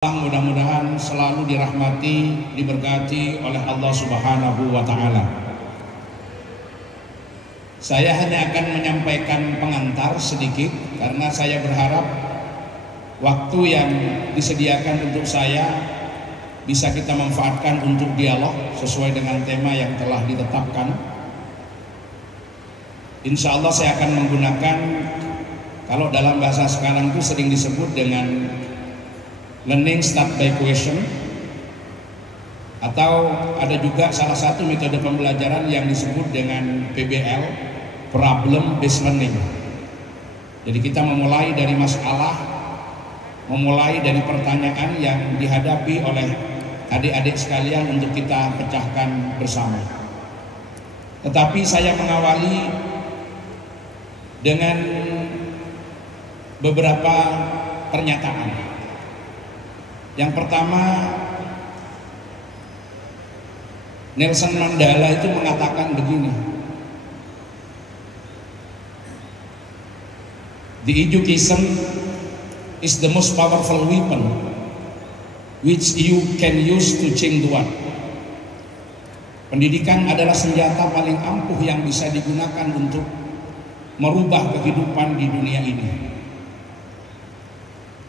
Mudah-mudahan selalu dirahmati, diberkati oleh Allah Subhanahu wa Ta'ala. Saya hanya akan menyampaikan pengantar sedikit karena saya berharap waktu yang disediakan untuk saya bisa kita manfaatkan untuk dialog sesuai dengan tema yang telah ditetapkan. Insya Allah saya akan menggunakan, kalau dalam bahasa sekarang itu sering disebut dengan learning start by question, atau ada juga salah satu metode pembelajaran yang disebut dengan PBL, problem based learning. Jadi kita memulai dari masalah, memulai dari pertanyaan yang dihadapi oleh adik-adik sekalian untuk kita pecahkan bersama. Tetapi saya mengawali dengan beberapa pernyataan. Yang pertama, Nelson Mandela itu mengatakan begini, "The education is the most powerful weapon which you can use to change the world." Pendidikan adalah senjata paling ampuh yang bisa digunakan untuk merubah kehidupan di dunia ini.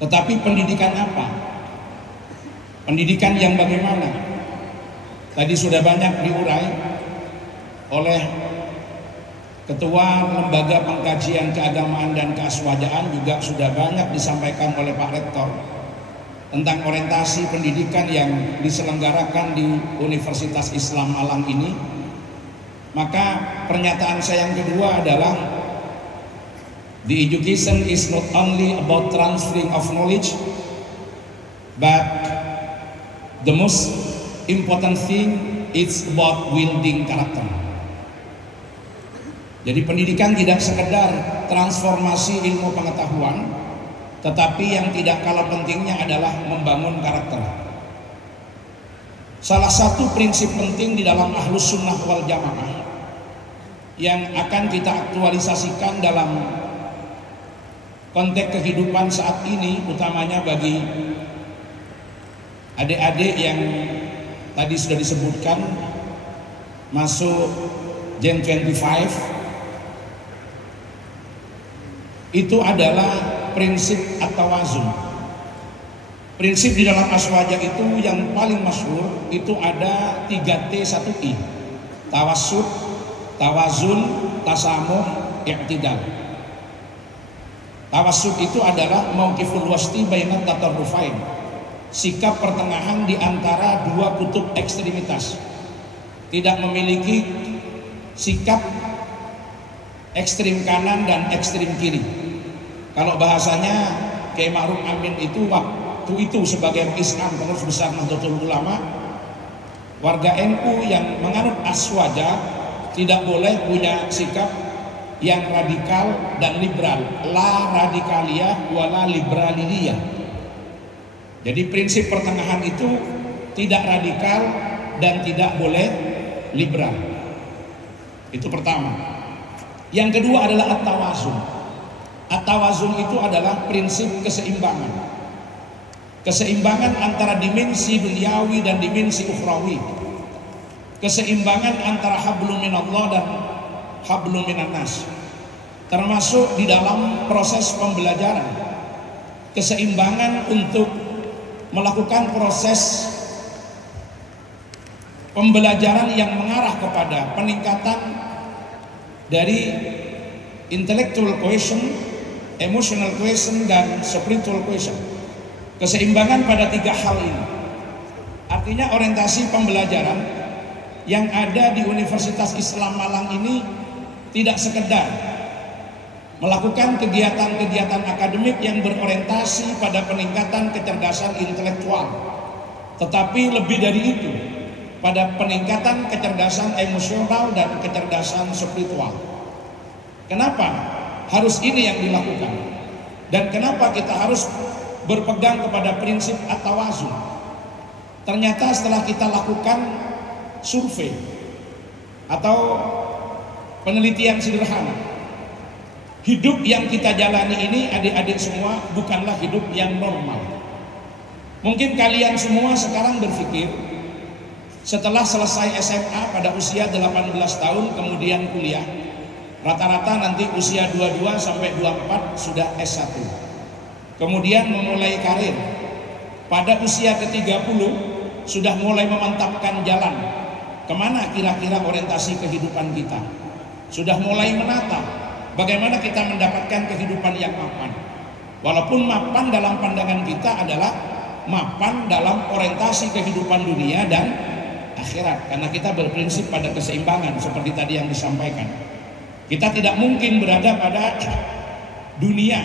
Tetapi pendidikan apa? Pendidikan yang bagaimana? Tadi sudah banyak diurai oleh Ketua Lembaga Pengkajian Keagamaan dan Keaswadaan, juga sudah banyak disampaikan oleh Pak Rektor tentang orientasi pendidikan yang diselenggarakan di Universitas Islam Malang ini. Maka pernyataan saya yang kedua adalah, the education is not only about transferring of knowledge, but the most important thing is about building character. Jadi pendidikan tidak sekedar transformasi ilmu pengetahuan, tetapi yang tidak kalah pentingnya adalah membangun karakter. Salah satu prinsip penting di dalam Ahlus Sunnah wal Jamaah yang akan kita aktualisasikan dalam konteks kehidupan saat ini, utamanya bagi adik-adik yang tadi sudah disebutkan masuk Gen 25, itu adalah prinsip at-tawazun. Prinsip di dalam aswaja itu yang paling masyhur itu ada 3T1I: tawassut, tawazun, tasamuh, i'tidal. Tawassut itu adalah mauqiful wasti bainat tatarrufain, sikap pertengahan di antara dua kutub ekstremitas, tidak memiliki sikap ekstrim kanan dan ekstrim kiri. Kalau bahasanya Kiai Ma'ruf Amin itu waktu itu sebagai Islam pengurus besar Nahdlatul Ulama, warga NU yang menganut aswaja tidak boleh punya sikap yang radikal dan liberal, la radikaliyah wala liberaliyah. Jadi prinsip pertengahan itu tidak radikal dan tidak boleh liberal. Itu pertama. Yang kedua adalah at-tawazun. At-tawazun itu adalah prinsip keseimbangan. Keseimbangan antara dimensi duniawi dan dimensi ukhrawi. Keseimbangan antara hablum minallah dan hablum minannas. Termasuk di dalam proses pembelajaran. Keseimbangan untuk melakukan proses pembelajaran yang mengarah kepada peningkatan dari intellectual quotient, emotional quotient, dan spiritual quotient. Keseimbangan pada tiga hal ini. Artinya orientasi pembelajaran yang ada di Universitas Islam Malang ini tidak sekedar melakukan kegiatan-kegiatan akademik yang berorientasi pada peningkatan kecerdasan intelektual, tetapi lebih dari itu, pada peningkatan kecerdasan emosional dan kecerdasan spiritual. Kenapa harus ini yang dilakukan? Dan kenapa kita harus berpegang kepada prinsip at-tawazun? Ternyata setelah kita lakukan survei atau penelitian sederhana, hidup yang kita jalani ini, adik-adik semua, bukanlah hidup yang normal. Mungkin kalian semua sekarang berpikir setelah selesai SMA pada usia 18 tahun kemudian kuliah, rata-rata nanti usia 22 sampai 24 sudah S1. Kemudian memulai karir. Pada usia ke-30 sudah mulai memantapkan jalan. Kemana kira-kira orientasi kehidupan kita? Sudah mulai menata bagaimana kita mendapatkan kehidupan yang mapan. Walaupun mapan dalam pandangan kita adalah mapan dalam orientasi kehidupan dunia dan akhirat, karena kita berprinsip pada keseimbangan seperti tadi yang disampaikan. Kita tidak mungkin berada pada dunia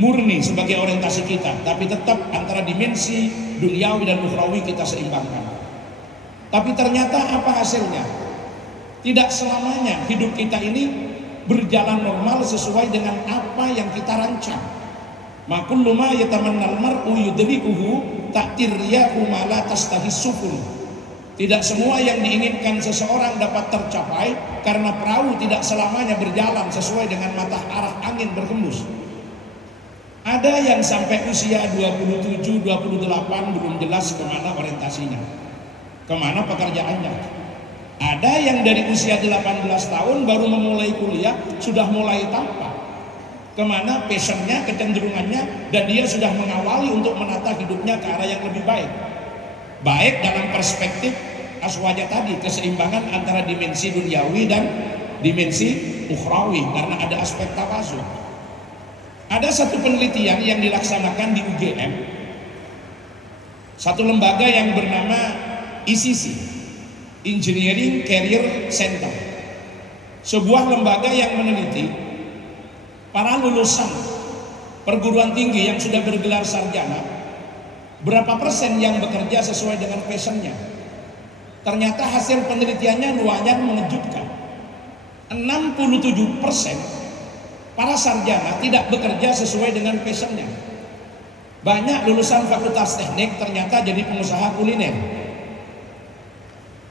murni sebagai orientasi kita, tapi tetap antara dimensi duniawi dan ukhrawi kita seimbangkan. Tapi ternyata apa hasilnya? Tidak selamanya hidup kita ini berjalan normal sesuai dengan apa yang kita rancang. Ma kullu ma yatamannal mar'u yudrikuhu ta'tiryahu ma la tastahisufun. Tidak semua yang diinginkan seseorang dapat tercapai, karena perahu tidak selamanya berjalan sesuai dengan mata arah angin berhembus. Ada yang sampai usia 27, 28 belum jelas kemana orientasinya, kemana pekerjaannya. Ada yang dari usia 18 tahun baru memulai kuliah sudah mulai tampak kemana passionnya, kecenderungannya, dan dia sudah mengawali untuk menata hidupnya ke arah yang lebih baik. Baik dalam perspektif aswaja tadi, keseimbangan antara dimensi duniawi dan dimensi ukhrawi, karena ada aspek tawazu. Ada satu penelitian yang dilaksanakan di UGM, satu lembaga yang bernama ICC, Engineering Career Center, sebuah lembaga yang meneliti para lulusan perguruan tinggi yang sudah bergelar sarjana, berapa persen yang bekerja sesuai dengan passionnya. Ternyata hasil penelitiannya lumayan mengejutkan. 67% para sarjana tidak bekerja sesuai dengan passionnya. Banyak lulusan fakultas teknik ternyata jadi pengusaha kuliner.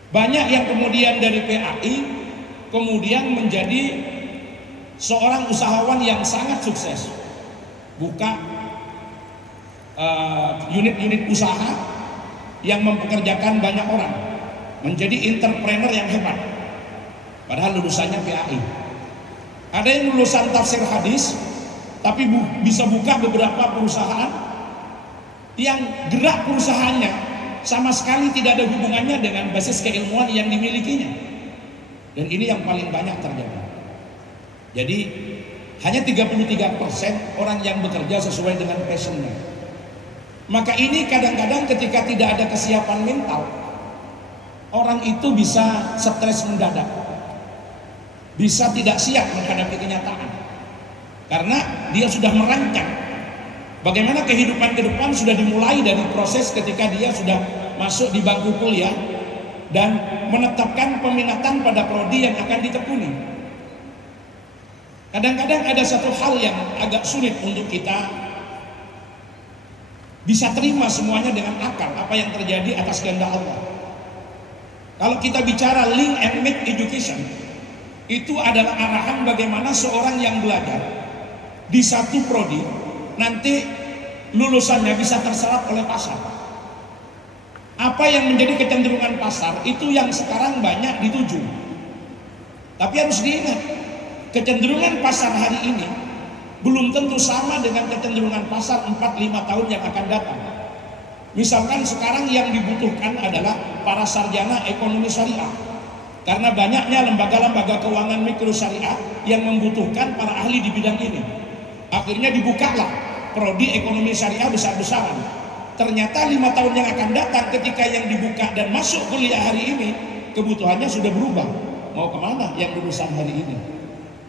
Banyak yang kemudian dari PAI kemudian menjadi seorang usahawan yang sangat sukses, buka unit-unit usaha yang mempekerjakan banyak orang, menjadi entrepreneur yang hebat, padahal lulusannya PAI. Ada yang lulusan tafsir hadis tapi bisa buka beberapa perusahaan yang gerak perusahaannya sama sekali tidak ada hubungannya dengan basis keilmuan yang dimilikinya, dan ini yang paling banyak terjadi. Jadi hanya 33% orang yang bekerja sesuai dengan passionnya. Maka ini kadang-kadang ketika tidak ada kesiapan mental, orang itu bisa stres mendadak, bisa tidak siap menghadapi kenyataan, karena dia sudah merancang bagaimana kehidupan ke depan sudah dimulai dari proses ketika dia sudah masuk di bangku kuliah dan menetapkan peminatan pada prodi yang akan ditekuni. Kadang-kadang ada satu hal yang agak sulit untuk kita bisa terima semuanya dengan akal, apa yang terjadi atas kehendak Allah. Kalau kita bicara link and make education, itu adalah arahan bagaimana seorang yang belajar di satu prodi nanti lulusannya bisa terserap oleh pasar. Apa yang menjadi kecenderungan pasar itu yang sekarang banyak dituju. Tapi harus diingat, kecenderungan pasar hari ini belum tentu sama dengan kecenderungan pasar 4-5 tahun yang akan datang. Misalkan sekarang yang dibutuhkan adalah para sarjana ekonomi syariah, karena banyaknya lembaga-lembaga keuangan mikro syariah yang membutuhkan para ahli di bidang ini. Akhirnya dibukalah prodi ekonomi syariah besar-besaran. Ternyata 5 tahun yang akan datang ketika yang dibuka dan masuk kuliah hari ini, kebutuhannya sudah berubah. Mau kemana yang lulusan hari ini?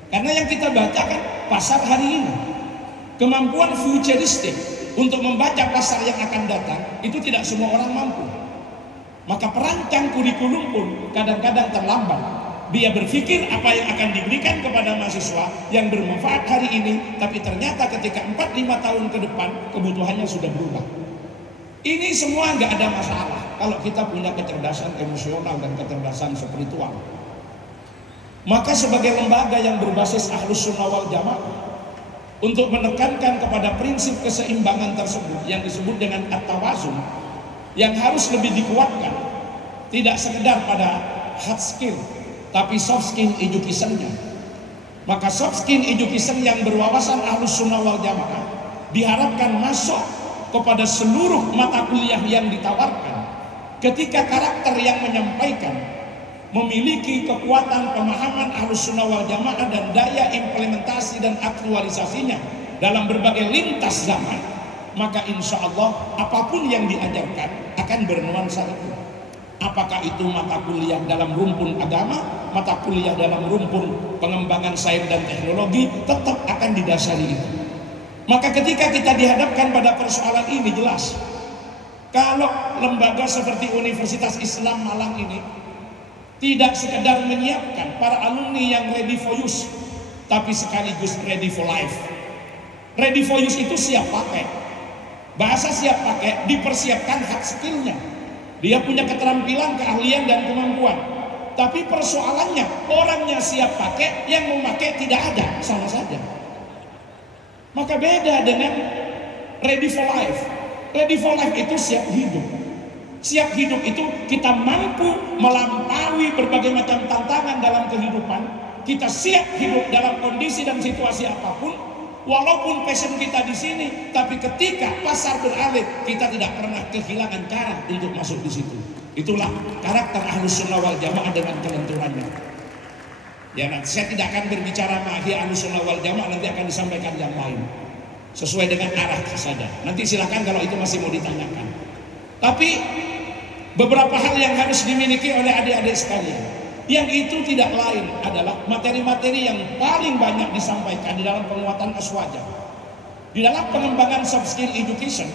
Karena yang kita baca kan pasar hari ini, kemampuan futuristik untuk membaca pasar yang akan datang itu tidak semua orang mampu. Maka perancang kurikulum pun kadang-kadang terlambat. Dia berpikir apa yang akan diberikan kepada mahasiswa yang bermanfaat hari ini, tapi ternyata ketika 4-5 tahun ke depan kebutuhannya sudah berubah. Ini semua nggak ada masalah kalau kita punya kecerdasan emosional dan kecerdasan spiritual. Maka sebagai lembaga yang berbasis Ahlus Sunnah wal Jamaah, untuk menekankan kepada prinsip keseimbangan tersebut yang disebut dengan at-tawazun, yang harus lebih dikuatkan, tidak sekedar pada hard skill tapi soft skill education-nya. Maka soft skill education yang berwawasan Ahlus Sunnah wal Jamaah diharapkan masuk kepada seluruh mata kuliah yang ditawarkan, ketika karakter yang menyampaikan memiliki kekuatan pemahaman Ahlus Sunnah wal Jamaah dan daya implementasi dan aktualisasinya dalam berbagai lintas zaman, maka insya Allah apapun yang diajarkan akan bernuansa itu. Apakah itu mata kuliah dalam rumpun agama, mata kuliah dalam rumpun pengembangan sains dan teknologi, tetap akan didasari itu. Maka ketika kita dihadapkan pada persoalan ini, jelas kalau lembaga seperti Universitas Islam Malang ini tidak sekedar menyiapkan para alumni yang ready for use, tapi sekaligus ready for life. Ready for use itu siap pakai. Bahasa siap pakai dipersiapkan hard skillnya. Dia punya keterampilan, keahlian dan kemampuan. Tapi persoalannya orangnya siap pakai, yang memakai tidak ada, sama saja. Maka beda dengan ready for life. Ready for life itu siap hidup. Siap hidup itu kita mampu melampaui berbagai macam tantangan dalam kehidupan. Kita siap hidup dalam kondisi dan situasi apapun. Walaupun passion kita di sini, tapi ketika pasar beralih, kita tidak pernah kehilangan cara untuk masuk di situ. Itulah karakter Ahlus Sunnah wal Jamaah dengan kelenturannya. Ya, nanti saya tidak akan berbicara mahir Ahlus Sunnah wal Jamaah, nanti akan disampaikan yang lain sesuai dengan arah saja. Nanti silakan kalau itu masih mau ditanyakan. Tapi beberapa hal yang harus dimiliki oleh adik-adik sekalian, yang itu tidak lain adalah materi-materi yang paling banyak disampaikan di dalam penguatan aswaja. Di dalam pengembangan soft skill education,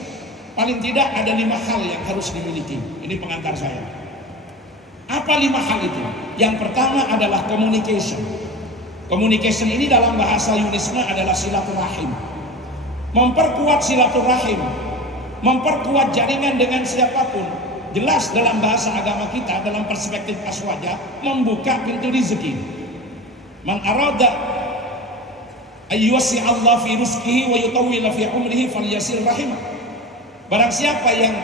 paling tidak ada 5 hal yang harus dimiliki. Ini pengantar saya. Apa 5 hal itu? Yang pertama adalah communication. Communication ini dalam bahasa Yunisme adalah silaturahim. Memperkuat silaturahim, memperkuat jaringan dengan siapapun. Jelas dalam bahasa agama kita, dalam perspektif aswaja, membuka pintu rezeki. Man arada ayyusi Allah fi rizqihi wa yutawwila fi umrihi falyasil rahimah. Barang siapa yang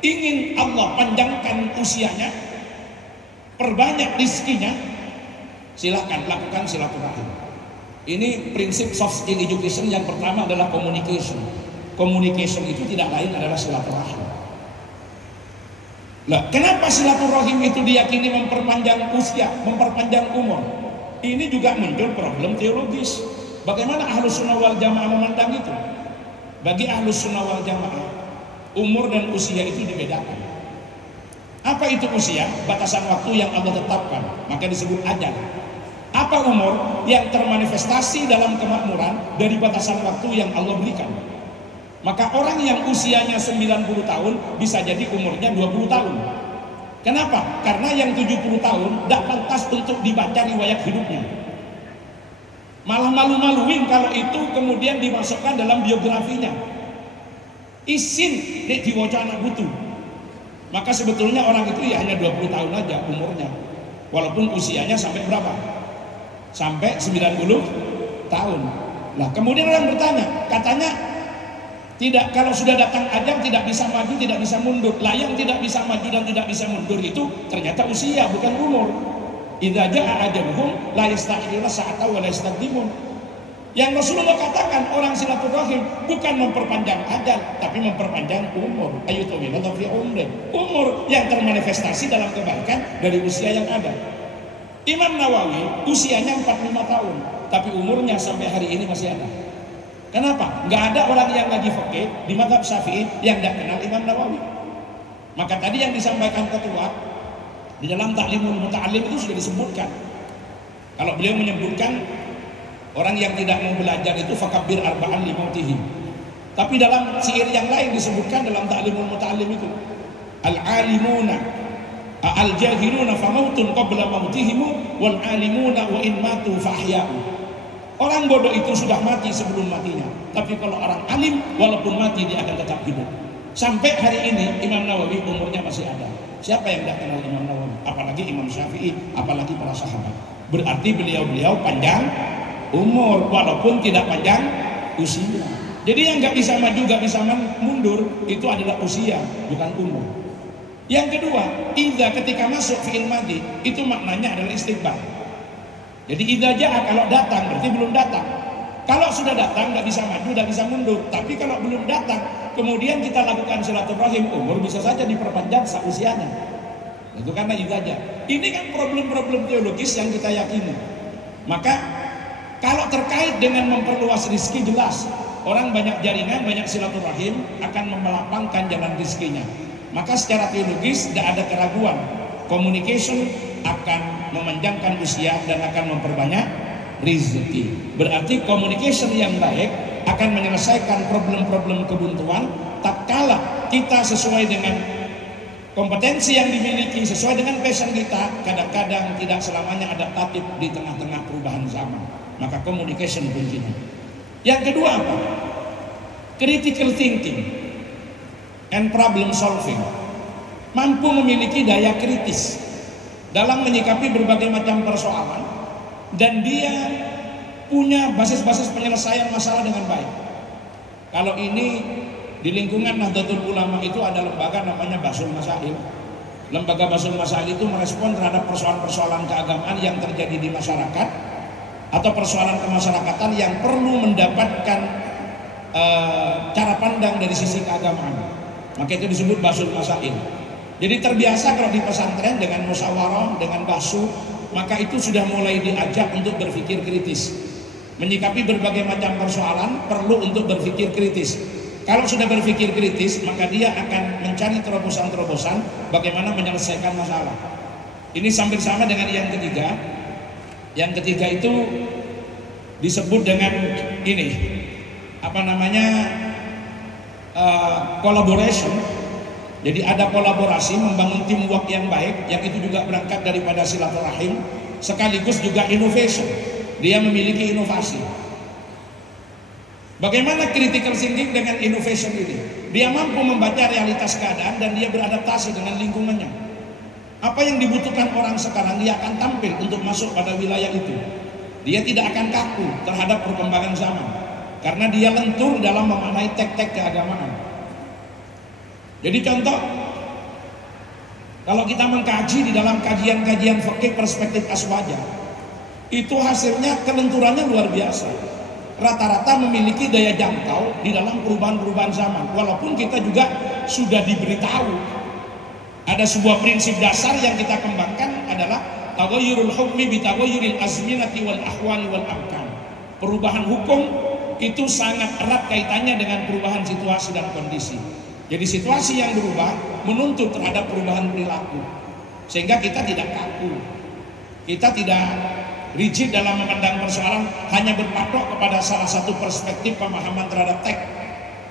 ingin Allah panjangkan usianya, perbanyak rezekinya, silahkan lakukan silaturahim. Ini prinsip soft skill education. Yang pertama adalah communication. Communication itu tidak lain adalah silaturahim. Nah, kenapa silaturahim itu diyakini memperpanjang usia, memperpanjang umur? Ini juga muncul problem teologis. Bagaimana Ahlus Sunnah wal Jamaah memandang itu? Bagi Ahlus Sunnah wal Jamaah, umur dan usia itu dibedakan. Apa itu usia? Batasan waktu yang Allah tetapkan, maka disebut ajal. Apa umur? Yang termanifestasi dalam kemakmuran dari batasan waktu yang Allah berikan. Maka orang yang usianya 90 tahun bisa jadi umurnya 20 tahun. Kenapa? Karena yang 70 tahun tidak pantas untuk dibaca riwayat hidupnya. Malah malu-maluin kalau itu kemudian dimasukkan dalam biografinya. Isin dek diwaca anak butuh. Maka sebetulnya orang itu ya hanya 20 tahun aja umurnya. Walaupun usianya sampai berapa? Sampai 90 tahun. Nah, kemudian orang bertanya, katanya tidak, kalau sudah datang ajal tidak bisa maju, tidak bisa mundur. Lah yang tidak bisa maju dan tidak bisa mundur itu ternyata usia, bukan umur. Idza jaa ajaluhum la yastakhiruna sa'atan wa la yastaqdimun. Yang Rasulullah katakan orang silaturahim bukan memperpanjang ajal, tapi memperpanjang umur. Ayutawillahu fi umri. Umur yang termanifestasi dalam kebaikan dari usia yang ada. Imam Nawawi usianya 45 tahun, tapi umurnya sampai hari ini masih ada. Kenapa? Nggak ada orang yang ngaji fikih di mazhab Syafi'i yang tidak kenal Imam Nawawi. Maka tadi yang disampaikan ketua di dalam Ta'limul Muta'allim itu sudah disebutkan. Kalau beliau menyebutkan orang yang tidak mau belajar itu fakabbir arba'an li mautihi. Tapi dalam syair yang lain disebutkan dalam Ta'limul Muta'allim itu al-alimuna al-jahiluna fa mautun qabla mautihimu wal alimuna wa in matu fa ahya'u. Orang bodoh itu sudah mati sebelum matinya. Tapi kalau orang alim, walaupun mati dia akan tetap hidup. Sampai hari ini Imam Nawawi umurnya masih ada. Siapa yang tidak kenal Imam Nawawi? Apalagi Imam Syafi'i, apalagi para sahabat. Berarti beliau-beliau panjang umur, walaupun tidak panjang usia. Jadi yang nggak bisa maju, nggak bisa mundur itu adalah usia, bukan umur. Yang kedua, idza ketika masuk fi'il madhi itu maknanya adalah istiqbal. Jadi idza jaa kalau datang berarti belum datang. Kalau sudah datang nggak bisa maju, nggak bisa mundur. Tapi kalau belum datang, kemudian kita lakukan silaturahim, umur bisa saja diperpanjang usianya. Itu karena idza jaa. Ini kan problem-problem teologis yang kita yakini. Maka kalau terkait dengan memperluas rizki, jelas orang banyak jaringan, banyak silaturahim akan melapangkan jalan rizkinya. Maka secara teologis tidak ada keraguan, communication akan memanjangkan usia dan akan memperbanyak rezeki. Berarti communication yang baik akan menyelesaikan problem-problem kebuntuan tatkala kita sesuai dengan kompetensi yang dimiliki, sesuai dengan passion kita, kadang-kadang tidak selamanya adaptatif di tengah-tengah perubahan zaman. Maka communication kuncinya. Yang kedua apa? Critical thinking and problem solving. Mampu memiliki daya kritis dalam menyikapi berbagai macam persoalan, dan dia punya basis-basis penyelesaian masalah dengan baik. Kalau ini di lingkungan Nahdlatul Ulama itu ada lembaga namanya Basul Masail. Lembaga Basul Masail itu merespon terhadap persoalan-persoalan keagamaan yang terjadi di masyarakat atau persoalan kemasyarakatan yang perlu mendapatkan cara pandang dari sisi keagamaan. Maka itu disebut Basul Masail. Jadi terbiasa kalau di pesantren dengan musyawarah, dengan basu, maka itu sudah mulai diajak untuk berpikir kritis. Menyikapi berbagai macam persoalan perlu untuk berpikir kritis. Kalau sudah berpikir kritis, maka dia akan mencari terobosan-terobosan bagaimana menyelesaikan masalah. Ini sambil sama dengan yang ketiga. Yang ketiga itu disebut dengan ini, apa namanya, collaboration. Jadi ada kolaborasi, membangun teamwork yang baik, yang itu juga berangkat daripada silaturahim, sekaligus juga innovation. Dia memiliki inovasi. Bagaimana critical thinking dengan innovation ini? Dia mampu membaca realitas keadaan dan dia beradaptasi dengan lingkungannya. Apa yang dibutuhkan orang sekarang, dia akan tampil untuk masuk pada wilayah itu. Dia tidak akan kaku terhadap perkembangan zaman, karena dia lentur dalam memaknai tek-tek keagamaan. Jadi contoh, kalau kita mengkaji di dalam kajian-kajian fikih perspektif aswaja, itu hasilnya kelenturannya luar biasa. Rata-rata memiliki daya jangkau di dalam perubahan-perubahan zaman. Walaupun kita juga sudah diberitahu ada sebuah prinsip dasar yang kita kembangkan adalah taghayyurul hukmi bi taghayyuril azminati wal ahwali wal amkan. Perubahan hukum itu sangat erat kaitannya dengan perubahan situasi dan kondisi. Jadi situasi yang berubah menuntut terhadap perubahan perilaku, sehingga kita tidak kaku, kita tidak rigid dalam memandang persoalan hanya berpatok kepada salah satu perspektif pemahaman terhadap teks,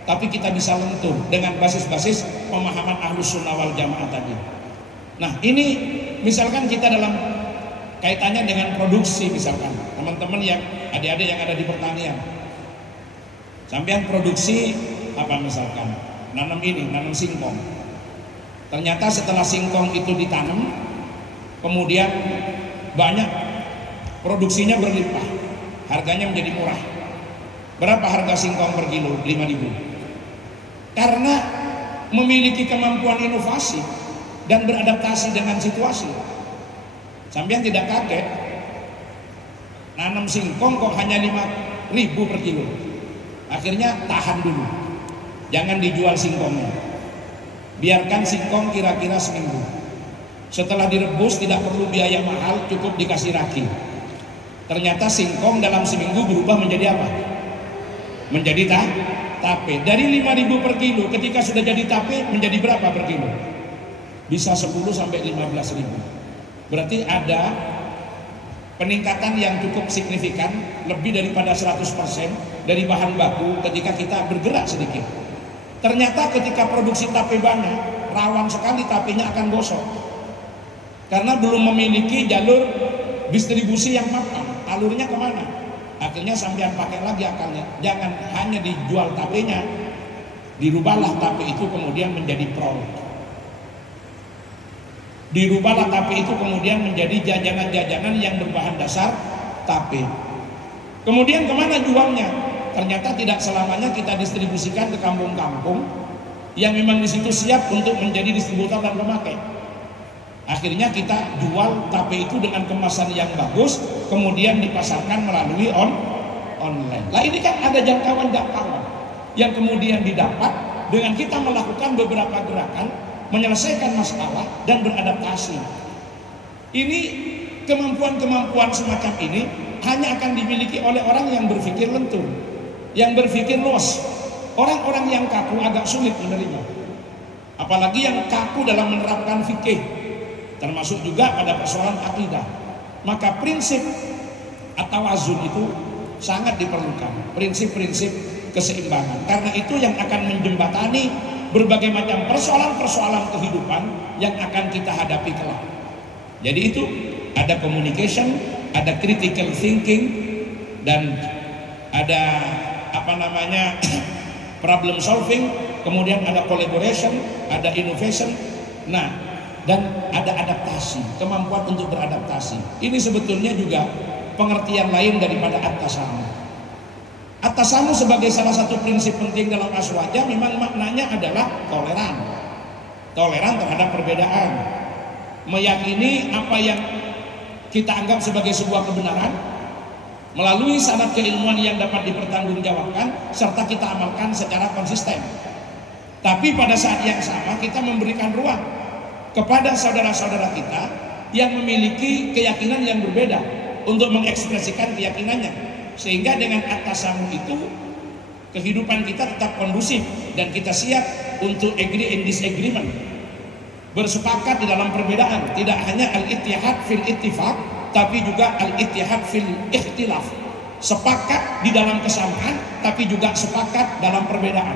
tapi kita bisa lentur dengan basis-basis pemahaman Ahlus Sunnah wal Jamaah tadi. Nah ini misalkan kita dalam kaitannya dengan produksi, misalkan teman-teman yang adik-adik yang ada di pertanian, sampean produksi apa misalkan? Nanam singkong. Ternyata setelah singkong itu ditanam, kemudian banyak, produksinya berlimpah, harganya menjadi murah. Berapa harga singkong per kilo? 5.000. Karena memiliki kemampuan inovasi dan beradaptasi dengan situasi. Sampean tidak kaget, nanam singkong kok hanya 5.000 per kilo. Akhirnya tahan dulu, jangan dijual singkongnya, biarkan singkong kira-kira seminggu. Setelah direbus tidak perlu biaya mahal, cukup dikasih ragi. Ternyata singkong dalam seminggu berubah menjadi apa? Menjadi tape. Dari 5.000 per kilo, ketika sudah jadi tape menjadi berapa per kilo? Bisa 10 sampai 15.000. Berarti ada peningkatan yang cukup signifikan, lebih daripada 100% dari bahan baku ketika kita bergerak sedikit. Ternyata ketika produksi tape banyak, rawan sekali tapenya akan gosok, karena belum memiliki jalur distribusi yang mapan. Alurnya kemana? Akhirnya sampean pakai lagi akalnya, jangan hanya dijual tapenya, dirubahlah tape itu kemudian menjadi produk, dirubahlah tape itu kemudian menjadi jajanan-jajanan yang berbahan dasar tape. Kemudian kemana jualnya? ternyata tidak selamanya kita distribusikan ke kampung-kampung yang memang di situ siap untuk menjadi distributor dan pemakai. Akhirnya kita jual tape itu dengan kemasan yang bagus, kemudian dipasarkan melalui online. Lah ini kan ada jangkauan-jangkauan yang kemudian didapat dengan kita melakukan beberapa gerakan, menyelesaikan masalah dan beradaptasi. Ini kemampuan-kemampuan semacam ini hanya akan dimiliki oleh orang yang berpikir lentur, yang berpikir luas. Orang-orang yang kaku agak sulit menerima, apalagi yang kaku dalam menerapkan fikih, termasuk juga pada persoalan akidah. Maka prinsip at-tawazun itu sangat diperlukan, prinsip-prinsip keseimbangan, karena itu yang akan menjembatani berbagai macam persoalan-persoalan kehidupan yang akan kita hadapi kelak. Jadi itu ada communication, ada critical thinking, dan ada problem solving, kemudian ada collaboration, ada innovation, nah, dan ada adaptasi, kemampuan untuk beradaptasi. Ini sebetulnya juga pengertian lain daripada at-tasamuh. At-tasamuh sebagai salah satu prinsip penting dalam aswaja memang maknanya adalah toleran terhadap perbedaan, meyakini apa yang kita anggap sebagai sebuah kebenaran melalui sanad keilmuan yang dapat dipertanggungjawabkan serta kita amalkan secara konsisten. Tapi pada saat yang sama kita memberikan ruang kepada saudara-saudara kita yang memiliki keyakinan yang berbeda untuk mengekspresikan keyakinannya, sehingga dengan at-tasamuh itu kehidupan kita tetap kondusif dan kita siap untuk agree and disagreement, bersepakat di dalam perbedaan, tidak hanya al-ittihad fil ittifaq, tapi juga al-ittihad fil ikhtilaf, sepakat di dalam kesamaan tapi juga sepakat dalam perbedaan.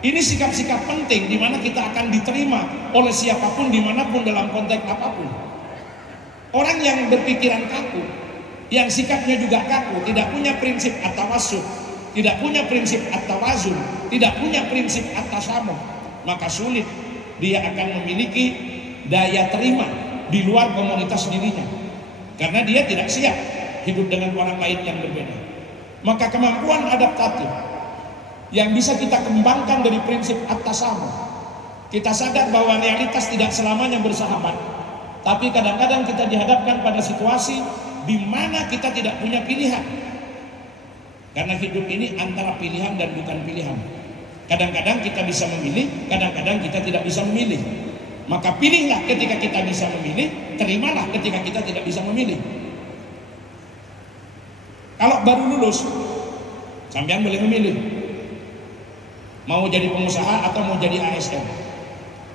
Ini sikap-sikap penting di mana kita akan diterima oleh siapapun dimanapun dalam konteks apapun. Orang yang berpikiran kaku, yang sikapnya juga kaku, tidak punya prinsip at-tawassut, tidak punya prinsip at-tawazun, tidak punya prinsip at-tasamuh, maka sulit dia akan memiliki daya terima di luar komunitas dirinya, karena dia tidak siap hidup dengan orang lain yang berbeda. Maka kemampuan adaptatif yang bisa kita kembangkan dari prinsip at-tasamuh, kita sadar bahwa realitas tidak selamanya bersahabat, tapi kadang-kadang kita dihadapkan pada situasi di mana kita tidak punya pilihan, karena hidup ini antara pilihan dan bukan pilihan. Kadang-kadang kita bisa memilih, kadang-kadang kita tidak bisa memilih. Maka pilihlah ketika kita bisa memilih, terimalah ketika kita tidak bisa memilih. Kalau baru lulus, sampean boleh memilih mau jadi pengusaha atau mau jadi ASN.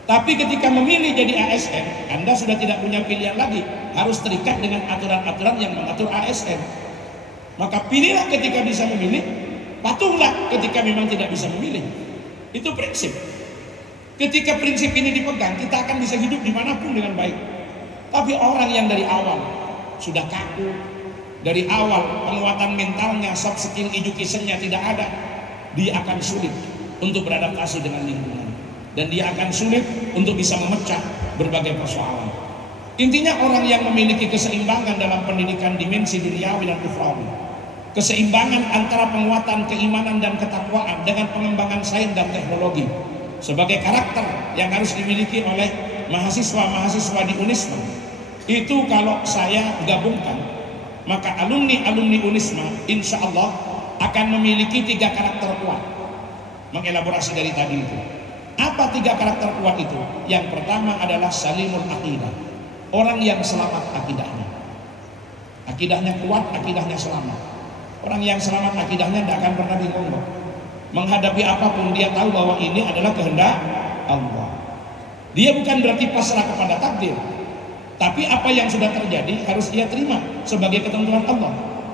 Tapi ketika memilih jadi ASN, Anda sudah tidak punya pilihan lagi, harus terikat dengan aturan-aturan yang mengatur ASN. Maka pilihlah ketika bisa memilih, patuhlah ketika memang tidak bisa memilih. Itu prinsip. Ketika prinsip ini dipegang, kita akan bisa hidup dimanapun dengan baik. Tapi orang yang dari awal sudah kaku, dari awal penguatan mentalnya, soft skill education-nya tidak ada, dia akan sulit untuk beradaptasi dengan lingkungan, dan dia akan sulit untuk bisa memecah berbagai persoalan. Intinya orang yang memiliki keseimbangan dalam pendidikan dimensi duniawi dan ukhrawi, keseimbangan antara penguatan keimanan dan ketakwaan dengan pengembangan sains dan teknologi sebagai karakter yang harus dimiliki oleh mahasiswa-mahasiswa di Unisma. Itu kalau saya gabungkan, maka alumni-alumni Unisma insya Allah akan memiliki 3 karakter kuat. Mengelaborasi dari tadi itu, apa 3 karakter kuat itu? Yang pertama adalah salimul aqidah, orang yang selamat akidahnya. Akidahnya kuat, akidahnya selamat. Orang yang selamat akidahnya tidak akan pernah bingung. Menghadapi apapun dia tahu bahwa ini adalah kehendak Allah. Dia bukan berarti pasrah kepada takdir, tapi apa yang sudah terjadi harus dia terima sebagai ketentuan Allah.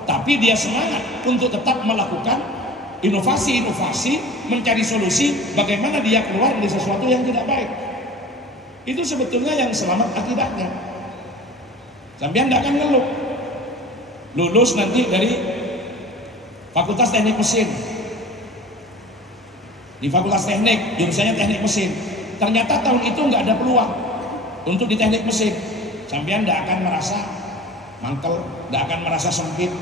Tapi dia semangat untuk tetap melakukan inovasi-inovasi, mencari solusi bagaimana dia keluar dari sesuatu yang tidak baik. Itu sebetulnya yang selamat akidahnya. Sampean tidak akan ngeluh lulus nanti dari Fakultas Teknik Mesin, di Fakultas Teknik jurusannya teknik mesin, ternyata tahun itu nggak ada peluang untuk di teknik mesin. Sampean tidak akan merasa mangkel, tidak akan merasa sempit.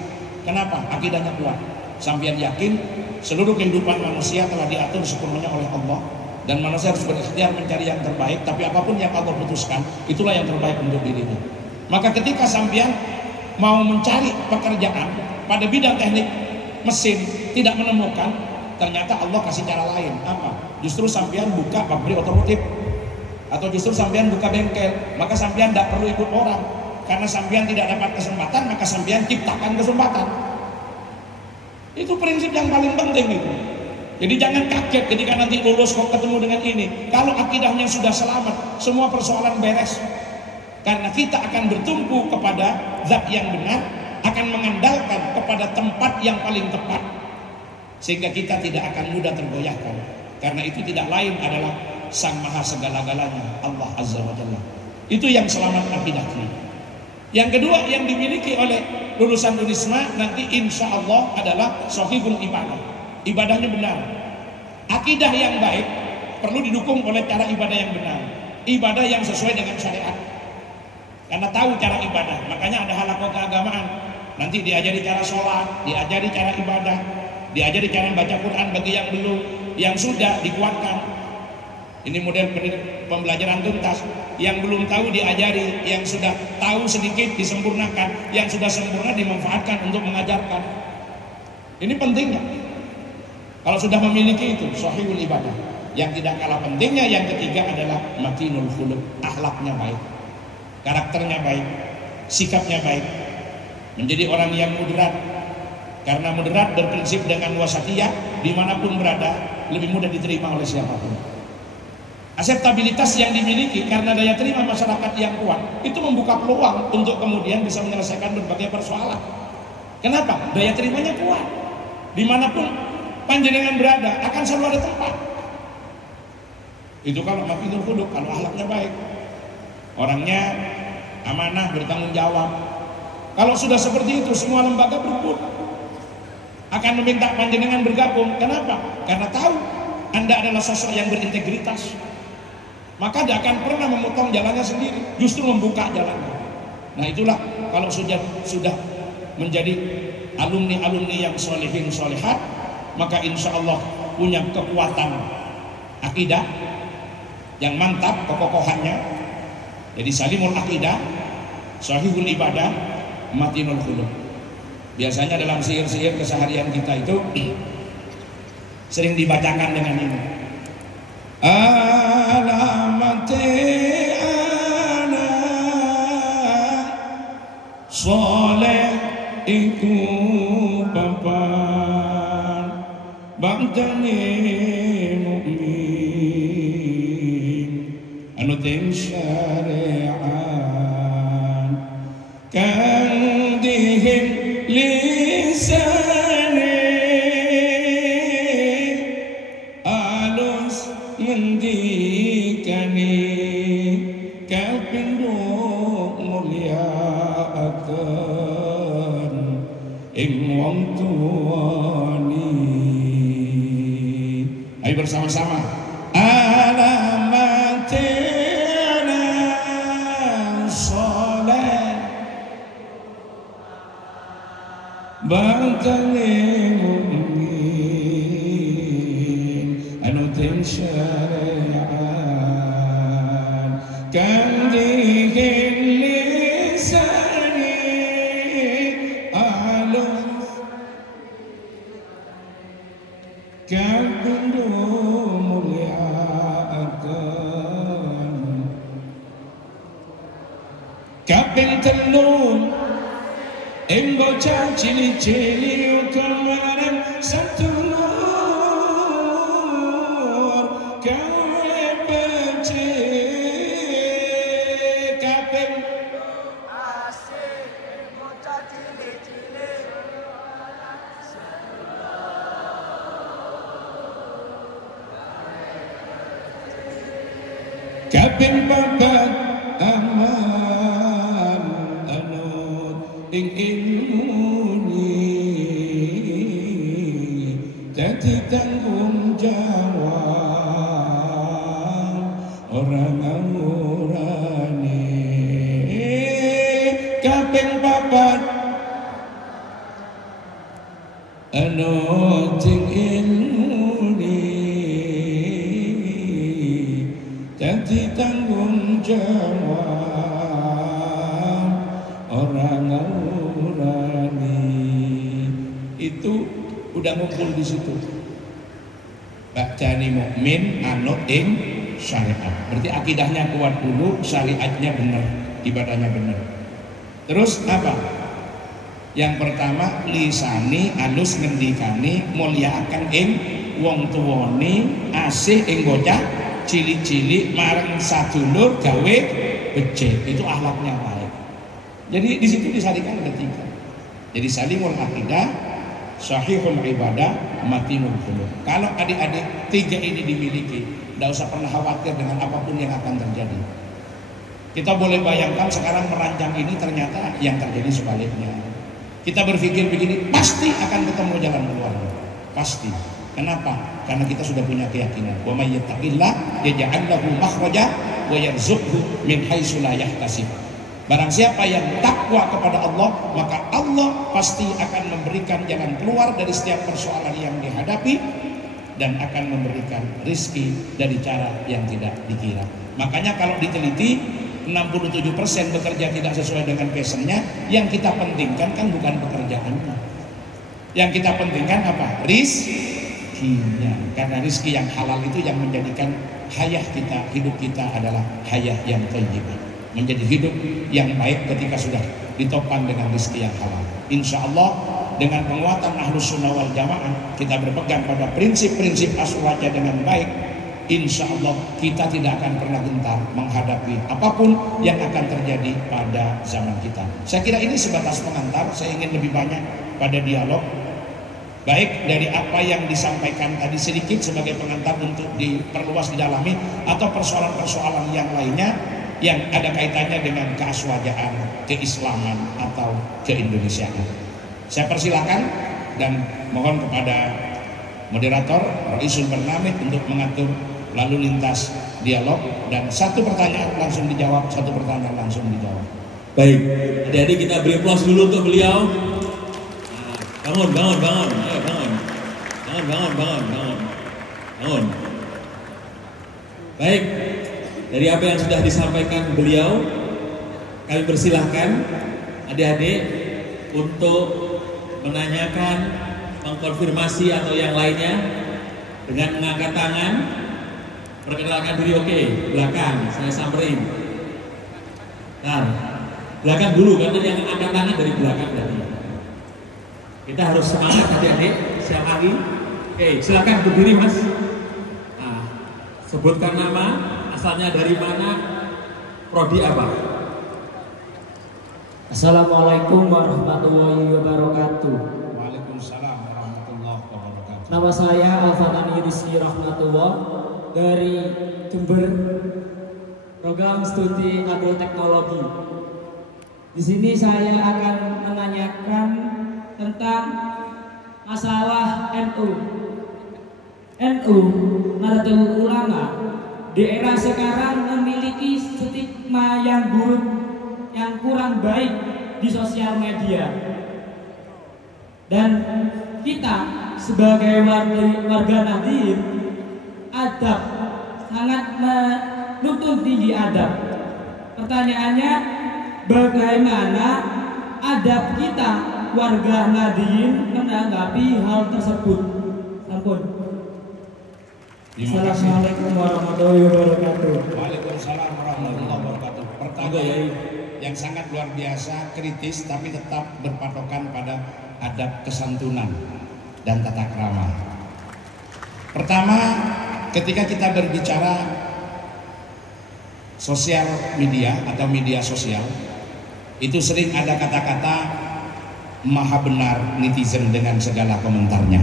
Kenapa? Akidahnya kuat. Sampean yakin seluruh kehidupan manusia telah diatur sepenuhnya oleh Allah, dan manusia harus berikhtiar mencari yang terbaik, tapi apapun yang Allah putuskan itulah yang terbaik untuk dirinya. Maka ketika sampean mau mencari pekerjaan pada bidang teknik mesin tidak menemukan, ternyata Allah kasih cara lain. Apa? Justru sampean buka pabrik otomotif, atau justru sampean buka bengkel, maka sampean tidak perlu ikut orang. Karena sampean tidak dapat kesempatan, maka sampean ciptakan kesempatan. Itu prinsip yang paling penting itu. Jadi jangan kaget ketika nanti lulus kok ketemu dengan ini. Kalau akidahnya sudah selamat, semua persoalan beres. Karena kita akan bertumpu kepada zat yang benar, akan mengandalkan kepada tempat yang paling tepat, sehingga kita tidak akan mudah tergoyahkan. Karena itu tidak lain adalah Sang Maha Segala-galanya, Allah Azza wa Jalla. Itu yang selamat akidahnya. Yang kedua yang dimiliki oleh lulusan Unisma nanti insya Allah adalah sahihul ibadah. Ibadahnya benar. Akidah yang baik perlu didukung oleh cara ibadah yang benar. Ibadah yang sesuai dengan syariat. Karena tahu cara ibadah, makanya ada halaqah keagamaan. Nanti diajari cara sholat, diajari cara ibadah, diajari cara baca Quran bagi yang belum, yang sudah dikuatkan. Ini model pembelajaran tuntas. Yang belum tahu diajari, yang sudah tahu sedikit disempurnakan, yang sudah sempurna dimanfaatkan untuk mengajarkan. Ini pentingnya. Kalau sudah memiliki itu sahihul ibadah. Yang tidak kalah pentingnya yang ketiga adalah matinul khuluq, akhlaknya baik, karakternya baik, sikapnya baik, menjadi orang yang moderat. Karena moderat berprinsip dengan wasatiyah, dimanapun berada lebih mudah diterima oleh siapapun. Akseptabilitas yang dimiliki karena daya terima masyarakat yang kuat itu membuka peluang untuk kemudian bisa menyelesaikan berbagai persoalan. Kenapa? Daya terimanya kuat. Dimanapun panjenengan berada akan selalu ada tempat. Itu kalau makinul khuluq, kalau akhlaknya baik, orangnya amanah, bertanggung jawab. Kalau sudah seperti itu, semua lembaga berebut akan meminta panjenengan bergabung. Kenapa? Karena tahu Anda adalah sosok yang berintegritas. Maka dia akan pernah memotong jalannya sendiri, justru membuka jalannya. Nah itulah kalau sudah menjadi alumni-alumni yang solehin solehat, maka insya Allah punya kekuatan akidah yang mantap, kekokohannya. Jadi salimul akidah, sahihul ibadah, matinul khuluq. Biasanya dalam sihir-sihir keseharian kita itu sering dibacakan dengan ini. Alamati ana soleh iku papan bangtane mukmin anu tim syariat kan dihim lisane alus ngendikane kapindo mulyaaken ing wong tuwani. Ayo bersama-sama. Alamatena soleh bangtane mukmin anu tim syariat kan dihim lisani alus kapindo mulyaaken kaping telu ing bocah cili-cili kemarin satulur gawe becik kaping asik bocah cili-cili kaping papat aman anut ing ilmuni dadi tanggung jawab orang amurane kaping papat menuting ilmu ni jadi tanggung jawab orang nurani. Itu udah ngumpul di situ. Bacani mukmin anut ing syariat. Berarti akidahnya kuat dulu, syariatnya benar, ibadahnya benar. Terus apa? Yang pertama, lisani alus ngendikani mulyakaken ing wong tuwane, asih ing bocah cilik-cilik marang sadulur gawe becik. Itu akhlaknya baik. Jadi di situ disarikan ada tiga. Jadi salimul akidah, sahihul ibadah, matinul khuluq. Kalau adik-adik tiga ini dimiliki, tidak usah pernah khawatir dengan apapun yang akan terjadi. Kita boleh bayangkan sekarang merancang ini, ternyata yang terjadi sebaliknya. Kita berpikir begini, pasti akan ketemu jalan keluarnya. Pasti. Kenapa? Karena kita sudah punya keyakinan. Wa may yattaqillah yaj'al lahu makhraja wa yarzuqhu min haitsu la yahtasib. Barang siapa yang takwa kepada Allah, maka Allah pasti akan memberikan jalan keluar dari setiap persoalan yang dihadapi dan akan memberikan rizki dari cara yang tidak dikira. Makanya kalau diteliti 67% bekerja tidak sesuai dengan passionnya. Yang kita pentingkan kan bukan pekerjaannya. Yang kita pentingkan apa? Rizkinya. Karena rizki yang halal itu yang menjadikan hayah kita, hidup kita adalah hayah yang thayyibah. Menjadi hidup yang baik ketika sudah ditopang dengan rizki yang halal. Insya Allah dengan penguatan Ahlus Sunnah wal Jamaah, kita berpegang pada prinsip-prinsip aswaja dengan baik, insya Allah kita tidak akan pernah gentar menghadapi apapun yang akan terjadi pada zaman kita. Saya kira ini sebatas pengantar. Saya ingin lebih banyak pada dialog, baik dari apa yang disampaikan tadi sedikit sebagai pengantar untuk diperluas, didalami, atau persoalan-persoalan yang lainnya yang ada kaitannya dengan keaswajaan, keislaman, atau keindonesiaan. Saya persilakan dan mohon kepada moderator Raisul Bernamid untuk mengatur lalu lintas dialog, dan satu pertanyaan langsung dijawab, satu pertanyaan langsung dijawab. Baik, adik-adik kita beri aplaus dulu untuk beliau. Bangun. Ayo bangun. Bangun. Baik, dari apa yang sudah disampaikan beliau, kami persilahkan adik-adik untuk menanyakan, mengkonfirmasi atau yang lainnya dengan mengangkat tangan. Perkenalkan diri, oke, belakang, saya samperin. Nah, belakang dulu karena yang angkat tangan dari belakang tadi. Kita harus semangat adik-adik, siap lagi. Oke, silakan berdiri mas. Nah, sebutkan nama, asalnya dari mana, prodi apa. Assalamualaikum warahmatullahi wabarakatuh. Waalaikumsalam warahmatullahi wabarakatuh. Nama saya Al-Fatani Rizki Rahmatullah dari Jember, program studi agroteknologi. Di sini saya akan menanyakan tentang masalah NU. NU, Nahdlatul Ulama, di era sekarang memiliki stigma yang buruk, yang kurang baik di sosial media, dan kita sebagai warga Nahdien adab sangat menuntut tinggi adab. Pertanyaannya, bagaimana adab kita warga Nahdien menanggapi hal tersebut? Ampun. Assalamualaikum warahmatullahi wabarakatuh. Waalaikumsalam warahmatullahi wabarakatuh. Pertanyaan yang sangat luar biasa, kritis, tapi tetap berpatokan pada adab kesantunan dan tata krama. Pertama, ketika kita berbicara sosial media atau media sosial, itu sering ada kata-kata maha benar netizen dengan segala komentarnya.